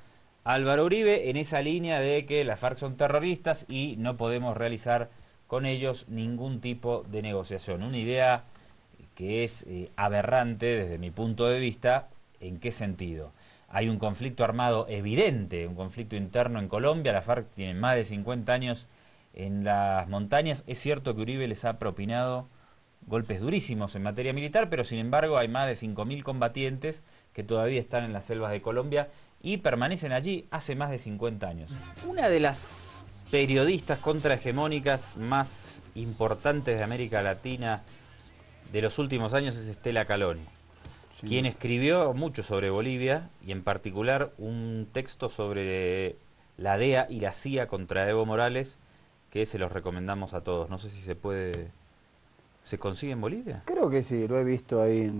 Álvaro Uribe en esa línea de que las FARC son terroristas y no podemos realizar con ellos ningún tipo de negociación. Una idea que es aberrante desde mi punto de vista. ¿En qué sentido? Hay un conflicto armado evidente, un conflicto interno en Colombia. La FARC tiene más de 50 años en las montañas. Es cierto que Uribe les ha propinado golpes durísimos en materia militar, pero sin embargo hay más de 5.000 combatientes que todavía están en las selvas de Colombia y permanecen allí hace más de 50 años. Una de las periodistas contrahegemónicas más importantes de América Latina de los últimos años es Estela Caloni, sí, quien escribió mucho sobre Bolivia y en particular un texto sobre la DEA y la CIA contra Evo Morales, que se los recomendamos a todos. No sé si se puede... ¿Se consigue en Bolivia? Creo que sí, lo he visto ahí.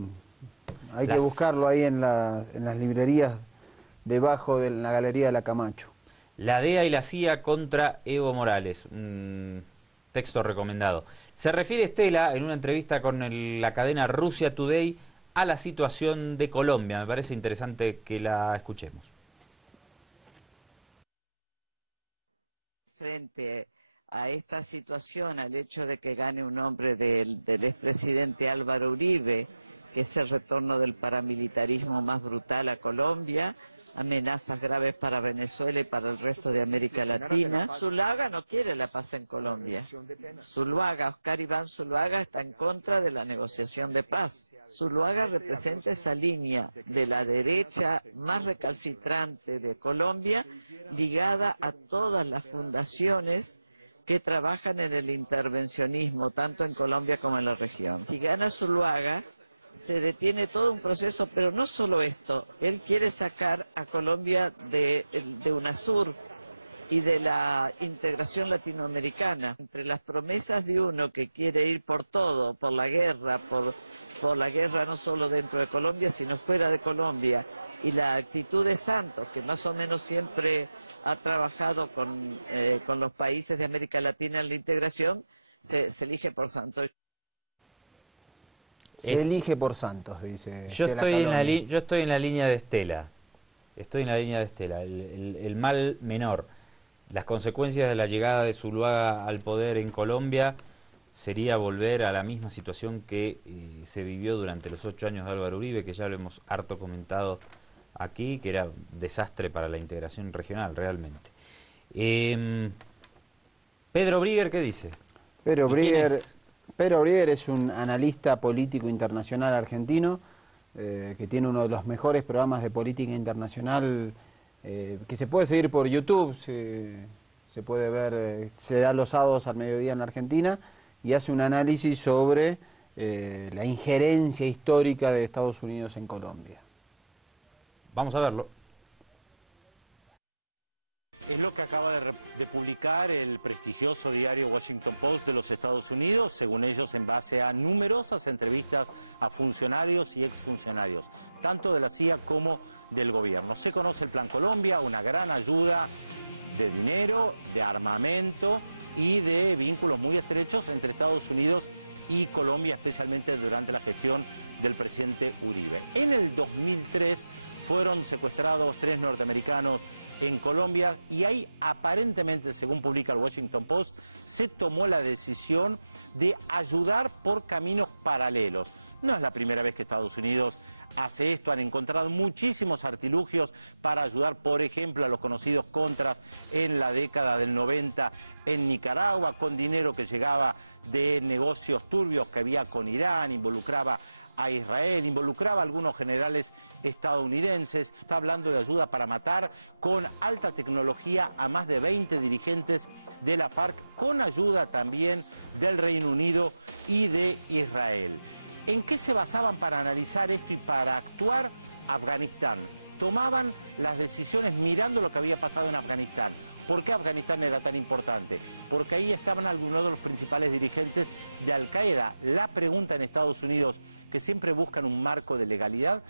Hay que buscarlo ahí en las librerías, debajo de la Galería de la Camacho. La DEA y la CIA contra Evo Morales. Un texto recomendado. Se refiere Estela, en una entrevista con la cadena Russia Today, a la situación de Colombia. Me parece interesante que la escuchemos. Frente a esta situación, al hecho de que gane un hombre del expresidente Álvaro Uribe, que es el retorno del paramilitarismo más brutal a Colombia, amenazas graves para Venezuela y para el resto de América Latina. Zuluaga no quiere la paz en Colombia. Zuluaga, Oscar Iván Zuluaga, está en contra de la negociación de paz. Zuluaga representa esa línea de la derecha más recalcitrante de Colombia, ligada a todas las fundaciones que trabajan en el intervencionismo, tanto en Colombia como en la región. Si gana Zuluaga, se detiene todo un proceso, pero no solo esto, él quiere sacar a Colombia de UNASUR y de la integración latinoamericana. Entre las promesas de uno que quiere ir por todo, por la guerra no solo dentro de Colombia, sino fuera de Colombia, y la actitud de Santos, que más o menos siempre ha trabajado con los países de América Latina en la integración, se elige por Santos. Se elige por Santos, dice. Yo estoy en la línea de Estela. Estoy en la línea de Estela. El mal menor. Las consecuencias de la llegada de Zuluaga al poder en Colombia sería volver a la misma situación que se vivió durante los 8 años de Álvaro Uribe, que ya lo hemos harto comentado aquí, que era un desastre para la integración regional, realmente. Pedro Brigger, ¿qué dice? Pedro Brigger es un analista político internacional argentino que tiene uno de los mejores programas de política internacional que se puede seguir por YouTube, se puede ver, se da los sábados al mediodía en la Argentina y hace un análisis sobre la injerencia histórica de Estados Unidos en Colombia. Vamos a verlo. Es lo que acaba de publicar el prestigioso diario Washington Post de los Estados Unidos, según ellos en base a numerosas entrevistas a funcionarios y exfuncionarios, tanto de la CIA como del gobierno. Se conoce el Plan Colombia, una gran ayuda de dinero, de armamento y de vínculos muy estrechos entre Estados Unidos y Colombia, especialmente durante la gestión del presidente Uribe. En el 2003 fueron secuestrados 3 norteamericanos en Colombia y ahí aparentemente, según publica el Washington Post, se tomó la decisión de ayudar por caminos paralelos. No es la primera vez que Estados Unidos hace esto, han encontrado muchísimos artilugios para ayudar, por ejemplo, a los conocidos contras en la década del 90 en Nicaragua, con dinero que llegaba de negocios turbios que había con Irán, involucraba a Israel, involucraba a algunos generales estadounidenses. Está hablando de ayuda para matar con alta tecnología a más de 20 dirigentes de la FARC, con ayuda también del Reino Unido y de Israel. ¿En qué se basaban para analizar esto y para actuar? Afganistán. Tomaban las decisiones mirando lo que había pasado en Afganistán. ¿Por qué Afganistán era tan importante? Porque ahí estaban algunos de los principales dirigentes de Al-Qaeda. La pregunta en Estados Unidos, que siempre buscan un marco de legalidad,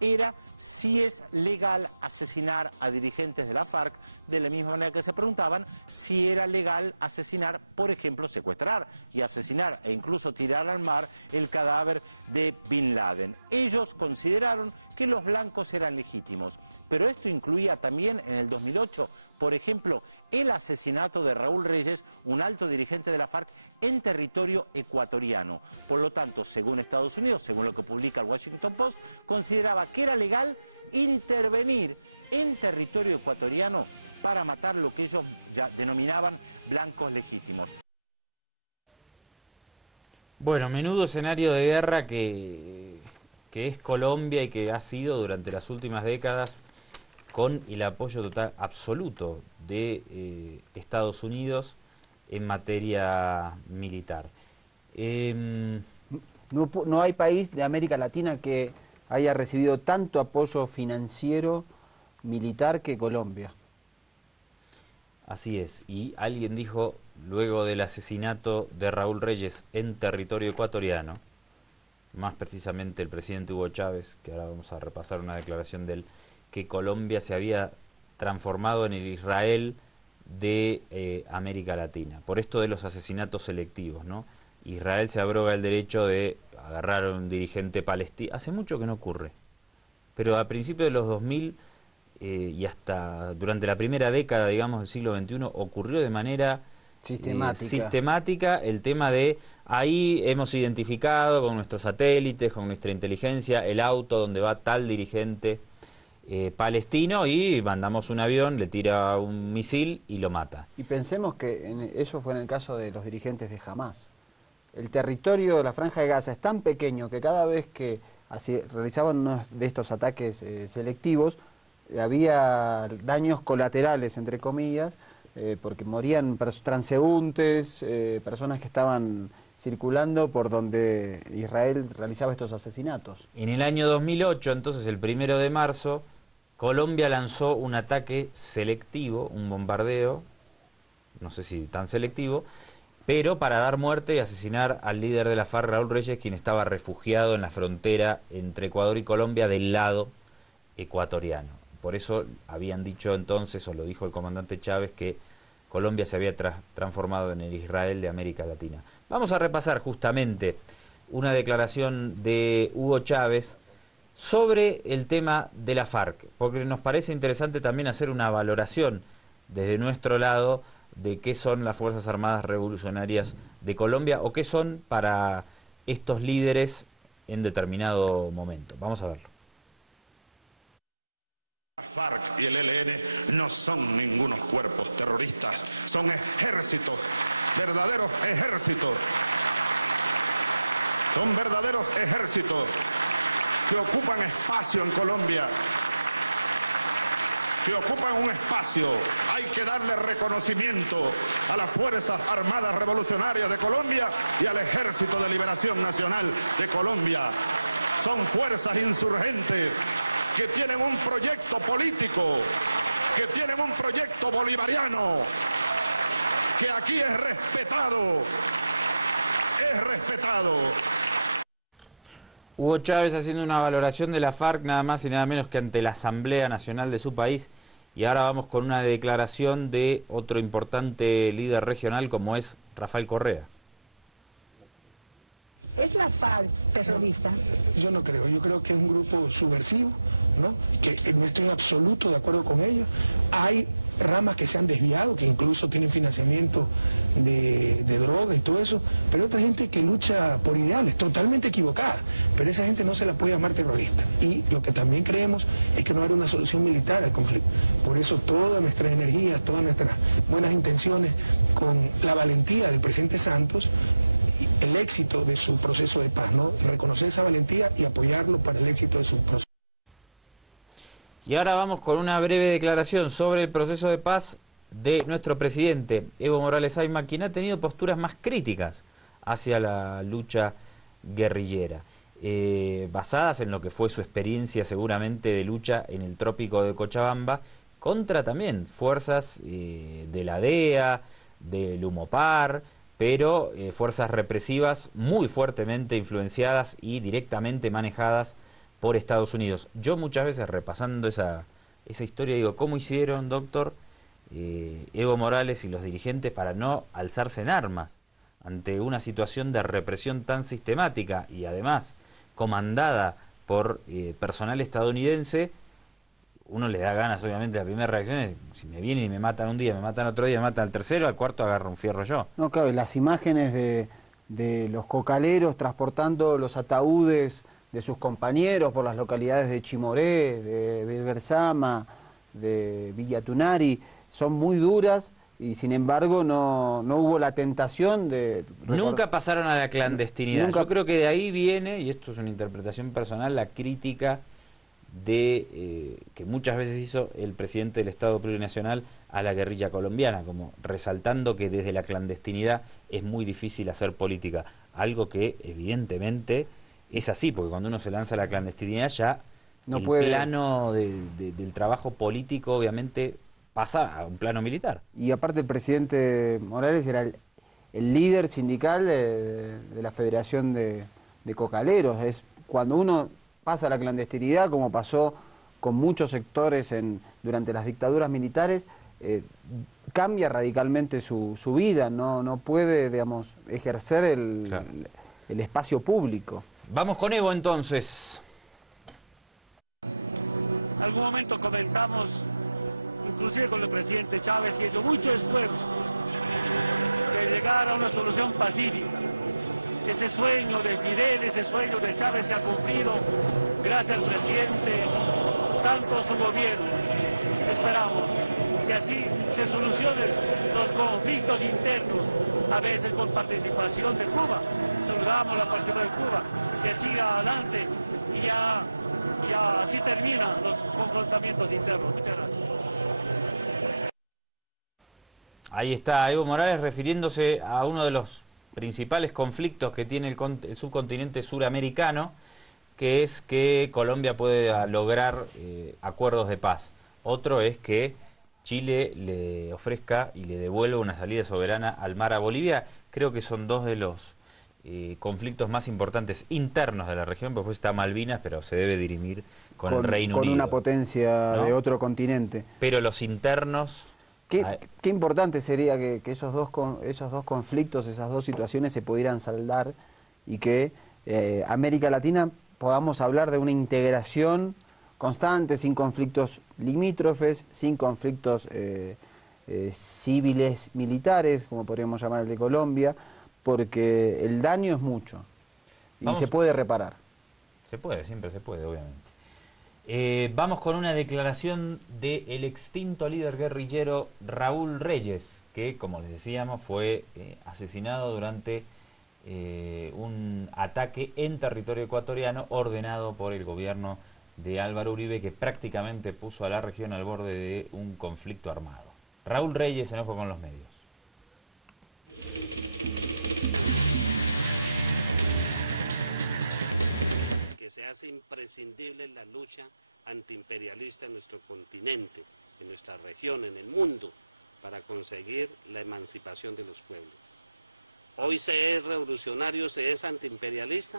era si es legal asesinar a dirigentes de la FARC, de la misma manera que se preguntaban si era legal asesinar, por ejemplo, secuestrar y asesinar e incluso tirar al mar el cadáver de Bin Laden. Ellos consideraron que los blancos eran legítimos, pero esto incluía también en el 2008, por ejemplo, el asesinato de Raúl Reyes, un alto dirigente de la FARC, en territorio ecuatoriano. Por lo tanto, según Estados Unidos, según lo que publica el Washington Post, consideraba que era legal intervenir en territorio ecuatoriano para matar lo que ellos ya denominaban blancos legítimos. Bueno, menudo escenario de guerra que es Colombia y que ha sido durante las últimas décadas con el apoyo total absoluto de Estados Unidos en materia militar. No hay país de América Latina que haya recibido tanto apoyo financiero militar que Colombia. Así es, y alguien dijo, luego del asesinato de Raúl Reyes en territorio ecuatoriano, más precisamente el presidente Hugo Chávez, que ahora vamos a repasar una declaración de él, que Colombia se había transformado en el Israel de América Latina, por esto de los asesinatos selectivos, ¿no? Israel se abroga el derecho de agarrar a un dirigente palestino, hace mucho que no ocurre, pero a principios de los 2000 y hasta durante la primera década, digamos, del siglo XXI, ocurrió de manera sistemática el tema de, ahí hemos identificado con nuestros satélites, con nuestra inteligencia, el auto donde va tal dirigente palestino, y mandamos un avión, le tira un misil y lo mata. Y pensemos que eso fue en el caso de los dirigentes de Hamás. El territorio de la Franja de Gaza es tan pequeño que cada vez que realizaban uno de estos ataques selectivos, había daños colaterales, entre comillas, porque morían transeúntes, personas que estaban circulando por donde Israel realizaba estos asesinatos. En el año 2008, entonces el 1 de marzo, Colombia lanzó un ataque selectivo, un bombardeo, no sé si tan selectivo, pero para dar muerte y asesinar al líder de la FARC, Raúl Reyes, quien estaba refugiado en la frontera entre Ecuador y Colombia del lado ecuatoriano. Por eso habían dicho entonces, o lo dijo el comandante Chávez, que Colombia se había transformado en el Israel de América Latina. Vamos a repasar justamente una declaración de Hugo Chávez sobre el tema de la FARC, porque nos parece interesante también hacer una valoración desde nuestro lado de qué son las Fuerzas Armadas Revolucionarias de Colombia o qué son para estos líderes en determinado momento. Vamos a verlo. La FARC y el ELN no son ningunos cuerpos terroristas, son ejércitos, verdaderos ejércitos. Son verdaderos ejércitos que ocupan espacio en Colombia, que ocupan un espacio. Hay que darle reconocimiento a las Fuerzas Armadas Revolucionarias de Colombia y al Ejército de Liberación Nacional de Colombia. Son fuerzas insurgentes que tienen un proyecto político, que tienen un proyecto bolivariano, que aquí es respetado, es respetado. Hugo Chávez haciendo una valoración de la FARC nada más y nada menos que ante la Asamblea Nacional de su país. Y ahora vamos con una declaración de otro importante líder regional como es Rafael Correa. ¿Es la FARC terrorista? Yo no creo, yo creo que es un grupo subversivo, ¿no? Que no estoy en absoluto de acuerdo con ellos. Hay ramas que se han desviado, que incluso tienen financiamiento de droga y todo eso, pero hay otra gente que lucha por ideales, totalmente equivocada, pero esa gente no se la puede llamar terrorista. Y lo que también creemos es que no hay una solución militar al conflicto. Por eso todas nuestras energías, todas nuestras buenas intenciones, con la valentía del presidente Santos, el éxito de su proceso de paz, ¿no? Reconocer esa valentía y apoyarlo para el éxito de su proceso. Y ahora vamos con una breve declaración sobre el proceso de paz de nuestro presidente, Evo Morales Ayma, quien ha tenido posturas más críticas hacia la lucha guerrillera, basadas en lo que fue su experiencia seguramente de lucha en el trópico de Cochabamba, contra también fuerzas de la DEA, del Humopar, pero fuerzas represivas muy fuertemente influenciadas y directamente manejadas por Estados Unidos. Yo muchas veces repasando esa historia digo, ¿cómo hicieron, doctor, Evo Morales y los dirigentes para no alzarse en armas ante una situación de represión tan sistemática y además comandada por personal estadounidense? Uno le da ganas, obviamente, la primera reacción es, si me vienen y me matan un día, me matan otro día, me matan al tercero, al cuarto agarro un fierro yo. No, claro, las imágenes de los cocaleros transportando los ataúdes de sus compañeros por las localidades de Chimoré, de Belversama, de Villa Tunari, son muy duras y sin embargo no hubo la tentación de... Nunca pasaron a la clandestinidad. Yo creo que de ahí viene, y esto es una interpretación personal, la crítica de que muchas veces hizo el presidente del Estado Plurinacional a la guerrilla colombiana, como resaltando que desde la clandestinidad es muy difícil hacer política, algo que evidentemente es así, porque cuando uno se lanza a la clandestinidad ya el plano del trabajo político obviamente pasa a un plano militar. Y aparte el presidente Morales era el líder sindical de la Federación de Cocaleros. Es cuando uno pasa a la clandestinidad, como pasó con muchos sectores durante las dictaduras militares, cambia radicalmente su vida, no puede, digamos, ejercer el espacio público. Vamos con Evo entonces. En algún momento comentamos, inclusive con el presidente Chávez, que hizo mucho esfuerzo de llegar a una solución pacífica. Ese sueño de Fidel, ese sueño de Chávez se ha cumplido gracias al presidente Santos, su gobierno. Esperamos que así se solucionen los conflictos internos, a veces con participación de Cuba. Saludamos la participación de Cuba, que siga adelante y así terminan los confrontamientos internos. Muchas gracias. Ahí está Evo Morales refiriéndose a uno de los principales conflictos que tiene el subcontinente suramericano, que es que Colombia pueda lograr acuerdos de paz. Otro es que Chile le ofrezca y le devuelva una salida soberana al mar a Bolivia. Creo que son dos de los conflictos más importantes internos de la región, porque después está Malvinas, pero se debe dirimir con el Reino Unido. Con una potencia, ¿no?, de otro continente. Pero los internos... Qué importante sería que esos dos conflictos, esas dos situaciones se pudieran saldar y que América Latina podamos hablar de una integración constante, sin conflictos limítrofes, sin conflictos civiles militares, como podríamos llamar el de Colombia, porque el daño es mucho y se puede reparar. Se puede, siempre se puede, obviamente. Vamos con una declaración del extinto líder guerrillero Raúl Reyes, que, como les decíamos, fue asesinado durante un ataque en territorio ecuatoriano ordenado por el gobierno de Álvaro Uribe, que prácticamente puso a la región al borde de un conflicto armado. Raúl Reyes se enojó con los medios. Que se hace imprescindible la lucha antiimperialista en nuestro continente, en nuestra región, en el mundo, para conseguir la emancipación de los pueblos. Hoy se es revolucionario, se es antiimperialista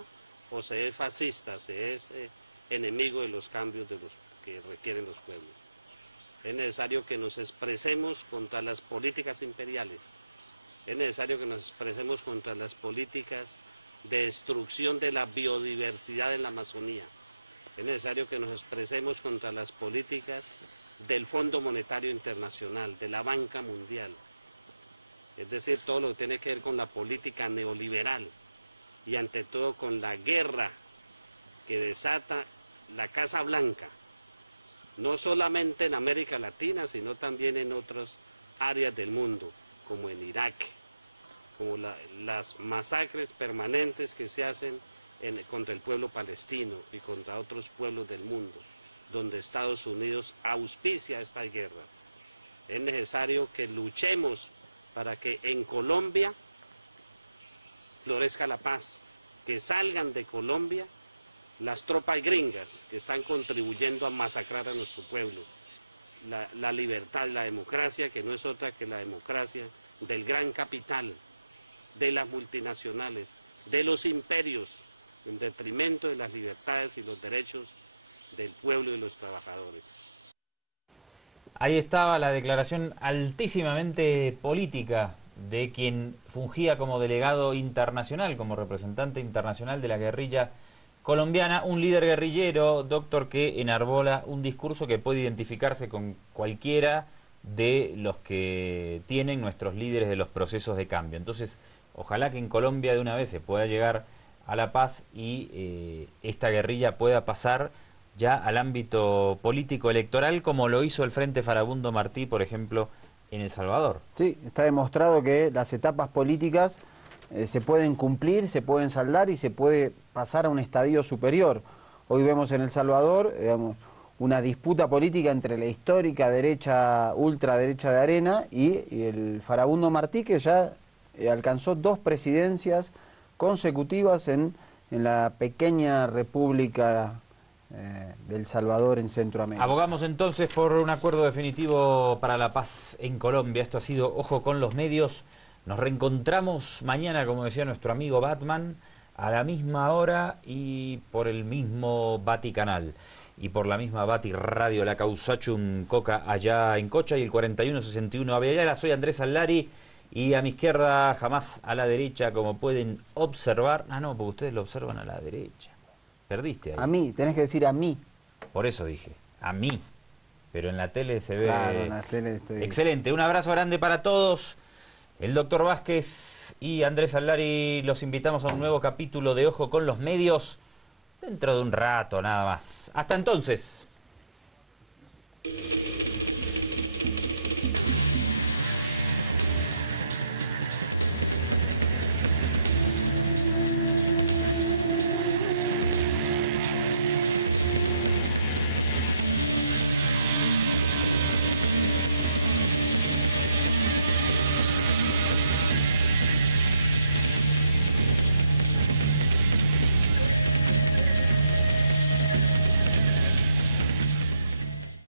o se es fascista, se es enemigo de los cambios que requieren los pueblos. Es necesario que nos expresemos contra las políticas imperiales, es necesario que nos expresemos contra las políticas de destrucción de la biodiversidad en la Amazonía. Es necesario que nos expresemos contra las políticas del Fondo Monetario Internacional, de la Banca Mundial. Es decir, todo lo que tiene que ver con la política neoliberal y ante todo con la guerra que desata la Casa Blanca, no solamente en América Latina, sino también en otras áreas del mundo, como en Irak, como las masacres permanentes que se hacen contra el pueblo palestino y contra otros pueblos del mundo, donde Estados Unidos auspicia estas guerras. Es necesario que luchemos para que en Colombia florezca la paz, que salgan de Colombia las tropas gringas que están contribuyendo a masacrar a nuestro pueblo. La libertad, la democracia, que no es otra que la democracia del gran capital, de las multinacionales, de los imperios, en detrimento de las libertades y los derechos del pueblo y de los trabajadores. Ahí estaba la declaración altísimamente política de quien fungía como delegado internacional, como representante internacional de la guerrilla colombiana, un líder guerrillero, doctor, que enarbola un discurso que puede identificarse con cualquiera de los que tienen nuestros líderes de los procesos de cambio. Entonces, ojalá que en Colombia de una vez se pueda llegar a la paz y esta guerrilla pueda pasar ya al ámbito político electoral, como lo hizo el Frente Farabundo Martí, por ejemplo, en El Salvador. Sí, está demostrado que las etapas políticas se pueden cumplir, se pueden saldar y se puede pasar a un estadio superior. Hoy vemos en El Salvador, digamos, una disputa política entre la histórica derecha, ultraderecha de Arena y el Farabundo Martí, que ya alcanzó 2 presidencias consecutivas en la pequeña república de El Salvador en Centroamérica. Abogamos entonces por un acuerdo definitivo para la paz en Colombia. Esto ha sido Ojo con los Medios. Nos reencontramos mañana, como decía nuestro amigo Batman, a la misma hora y por el mismo Baticanal. Y por la misma Bati Radio, la Causachum Coca allá en Cocha y el 4161 Avellaneda. Soy Andrés Allari y a mi izquierda, jamás a la derecha, como pueden observar. Ah, no, porque ustedes lo observan a la derecha. Perdiste ahí. A mí, tenés que decir a mí. Por eso dije, a mí. Pero en la tele se ve... Claro, en la tele estoy... Excelente, un abrazo grande para todos. El doctor Vázquez y Andrés Allari los invitamos a un nuevo capítulo de Ojo con los Medios. Dentro de un rato, nada más. Hasta entonces.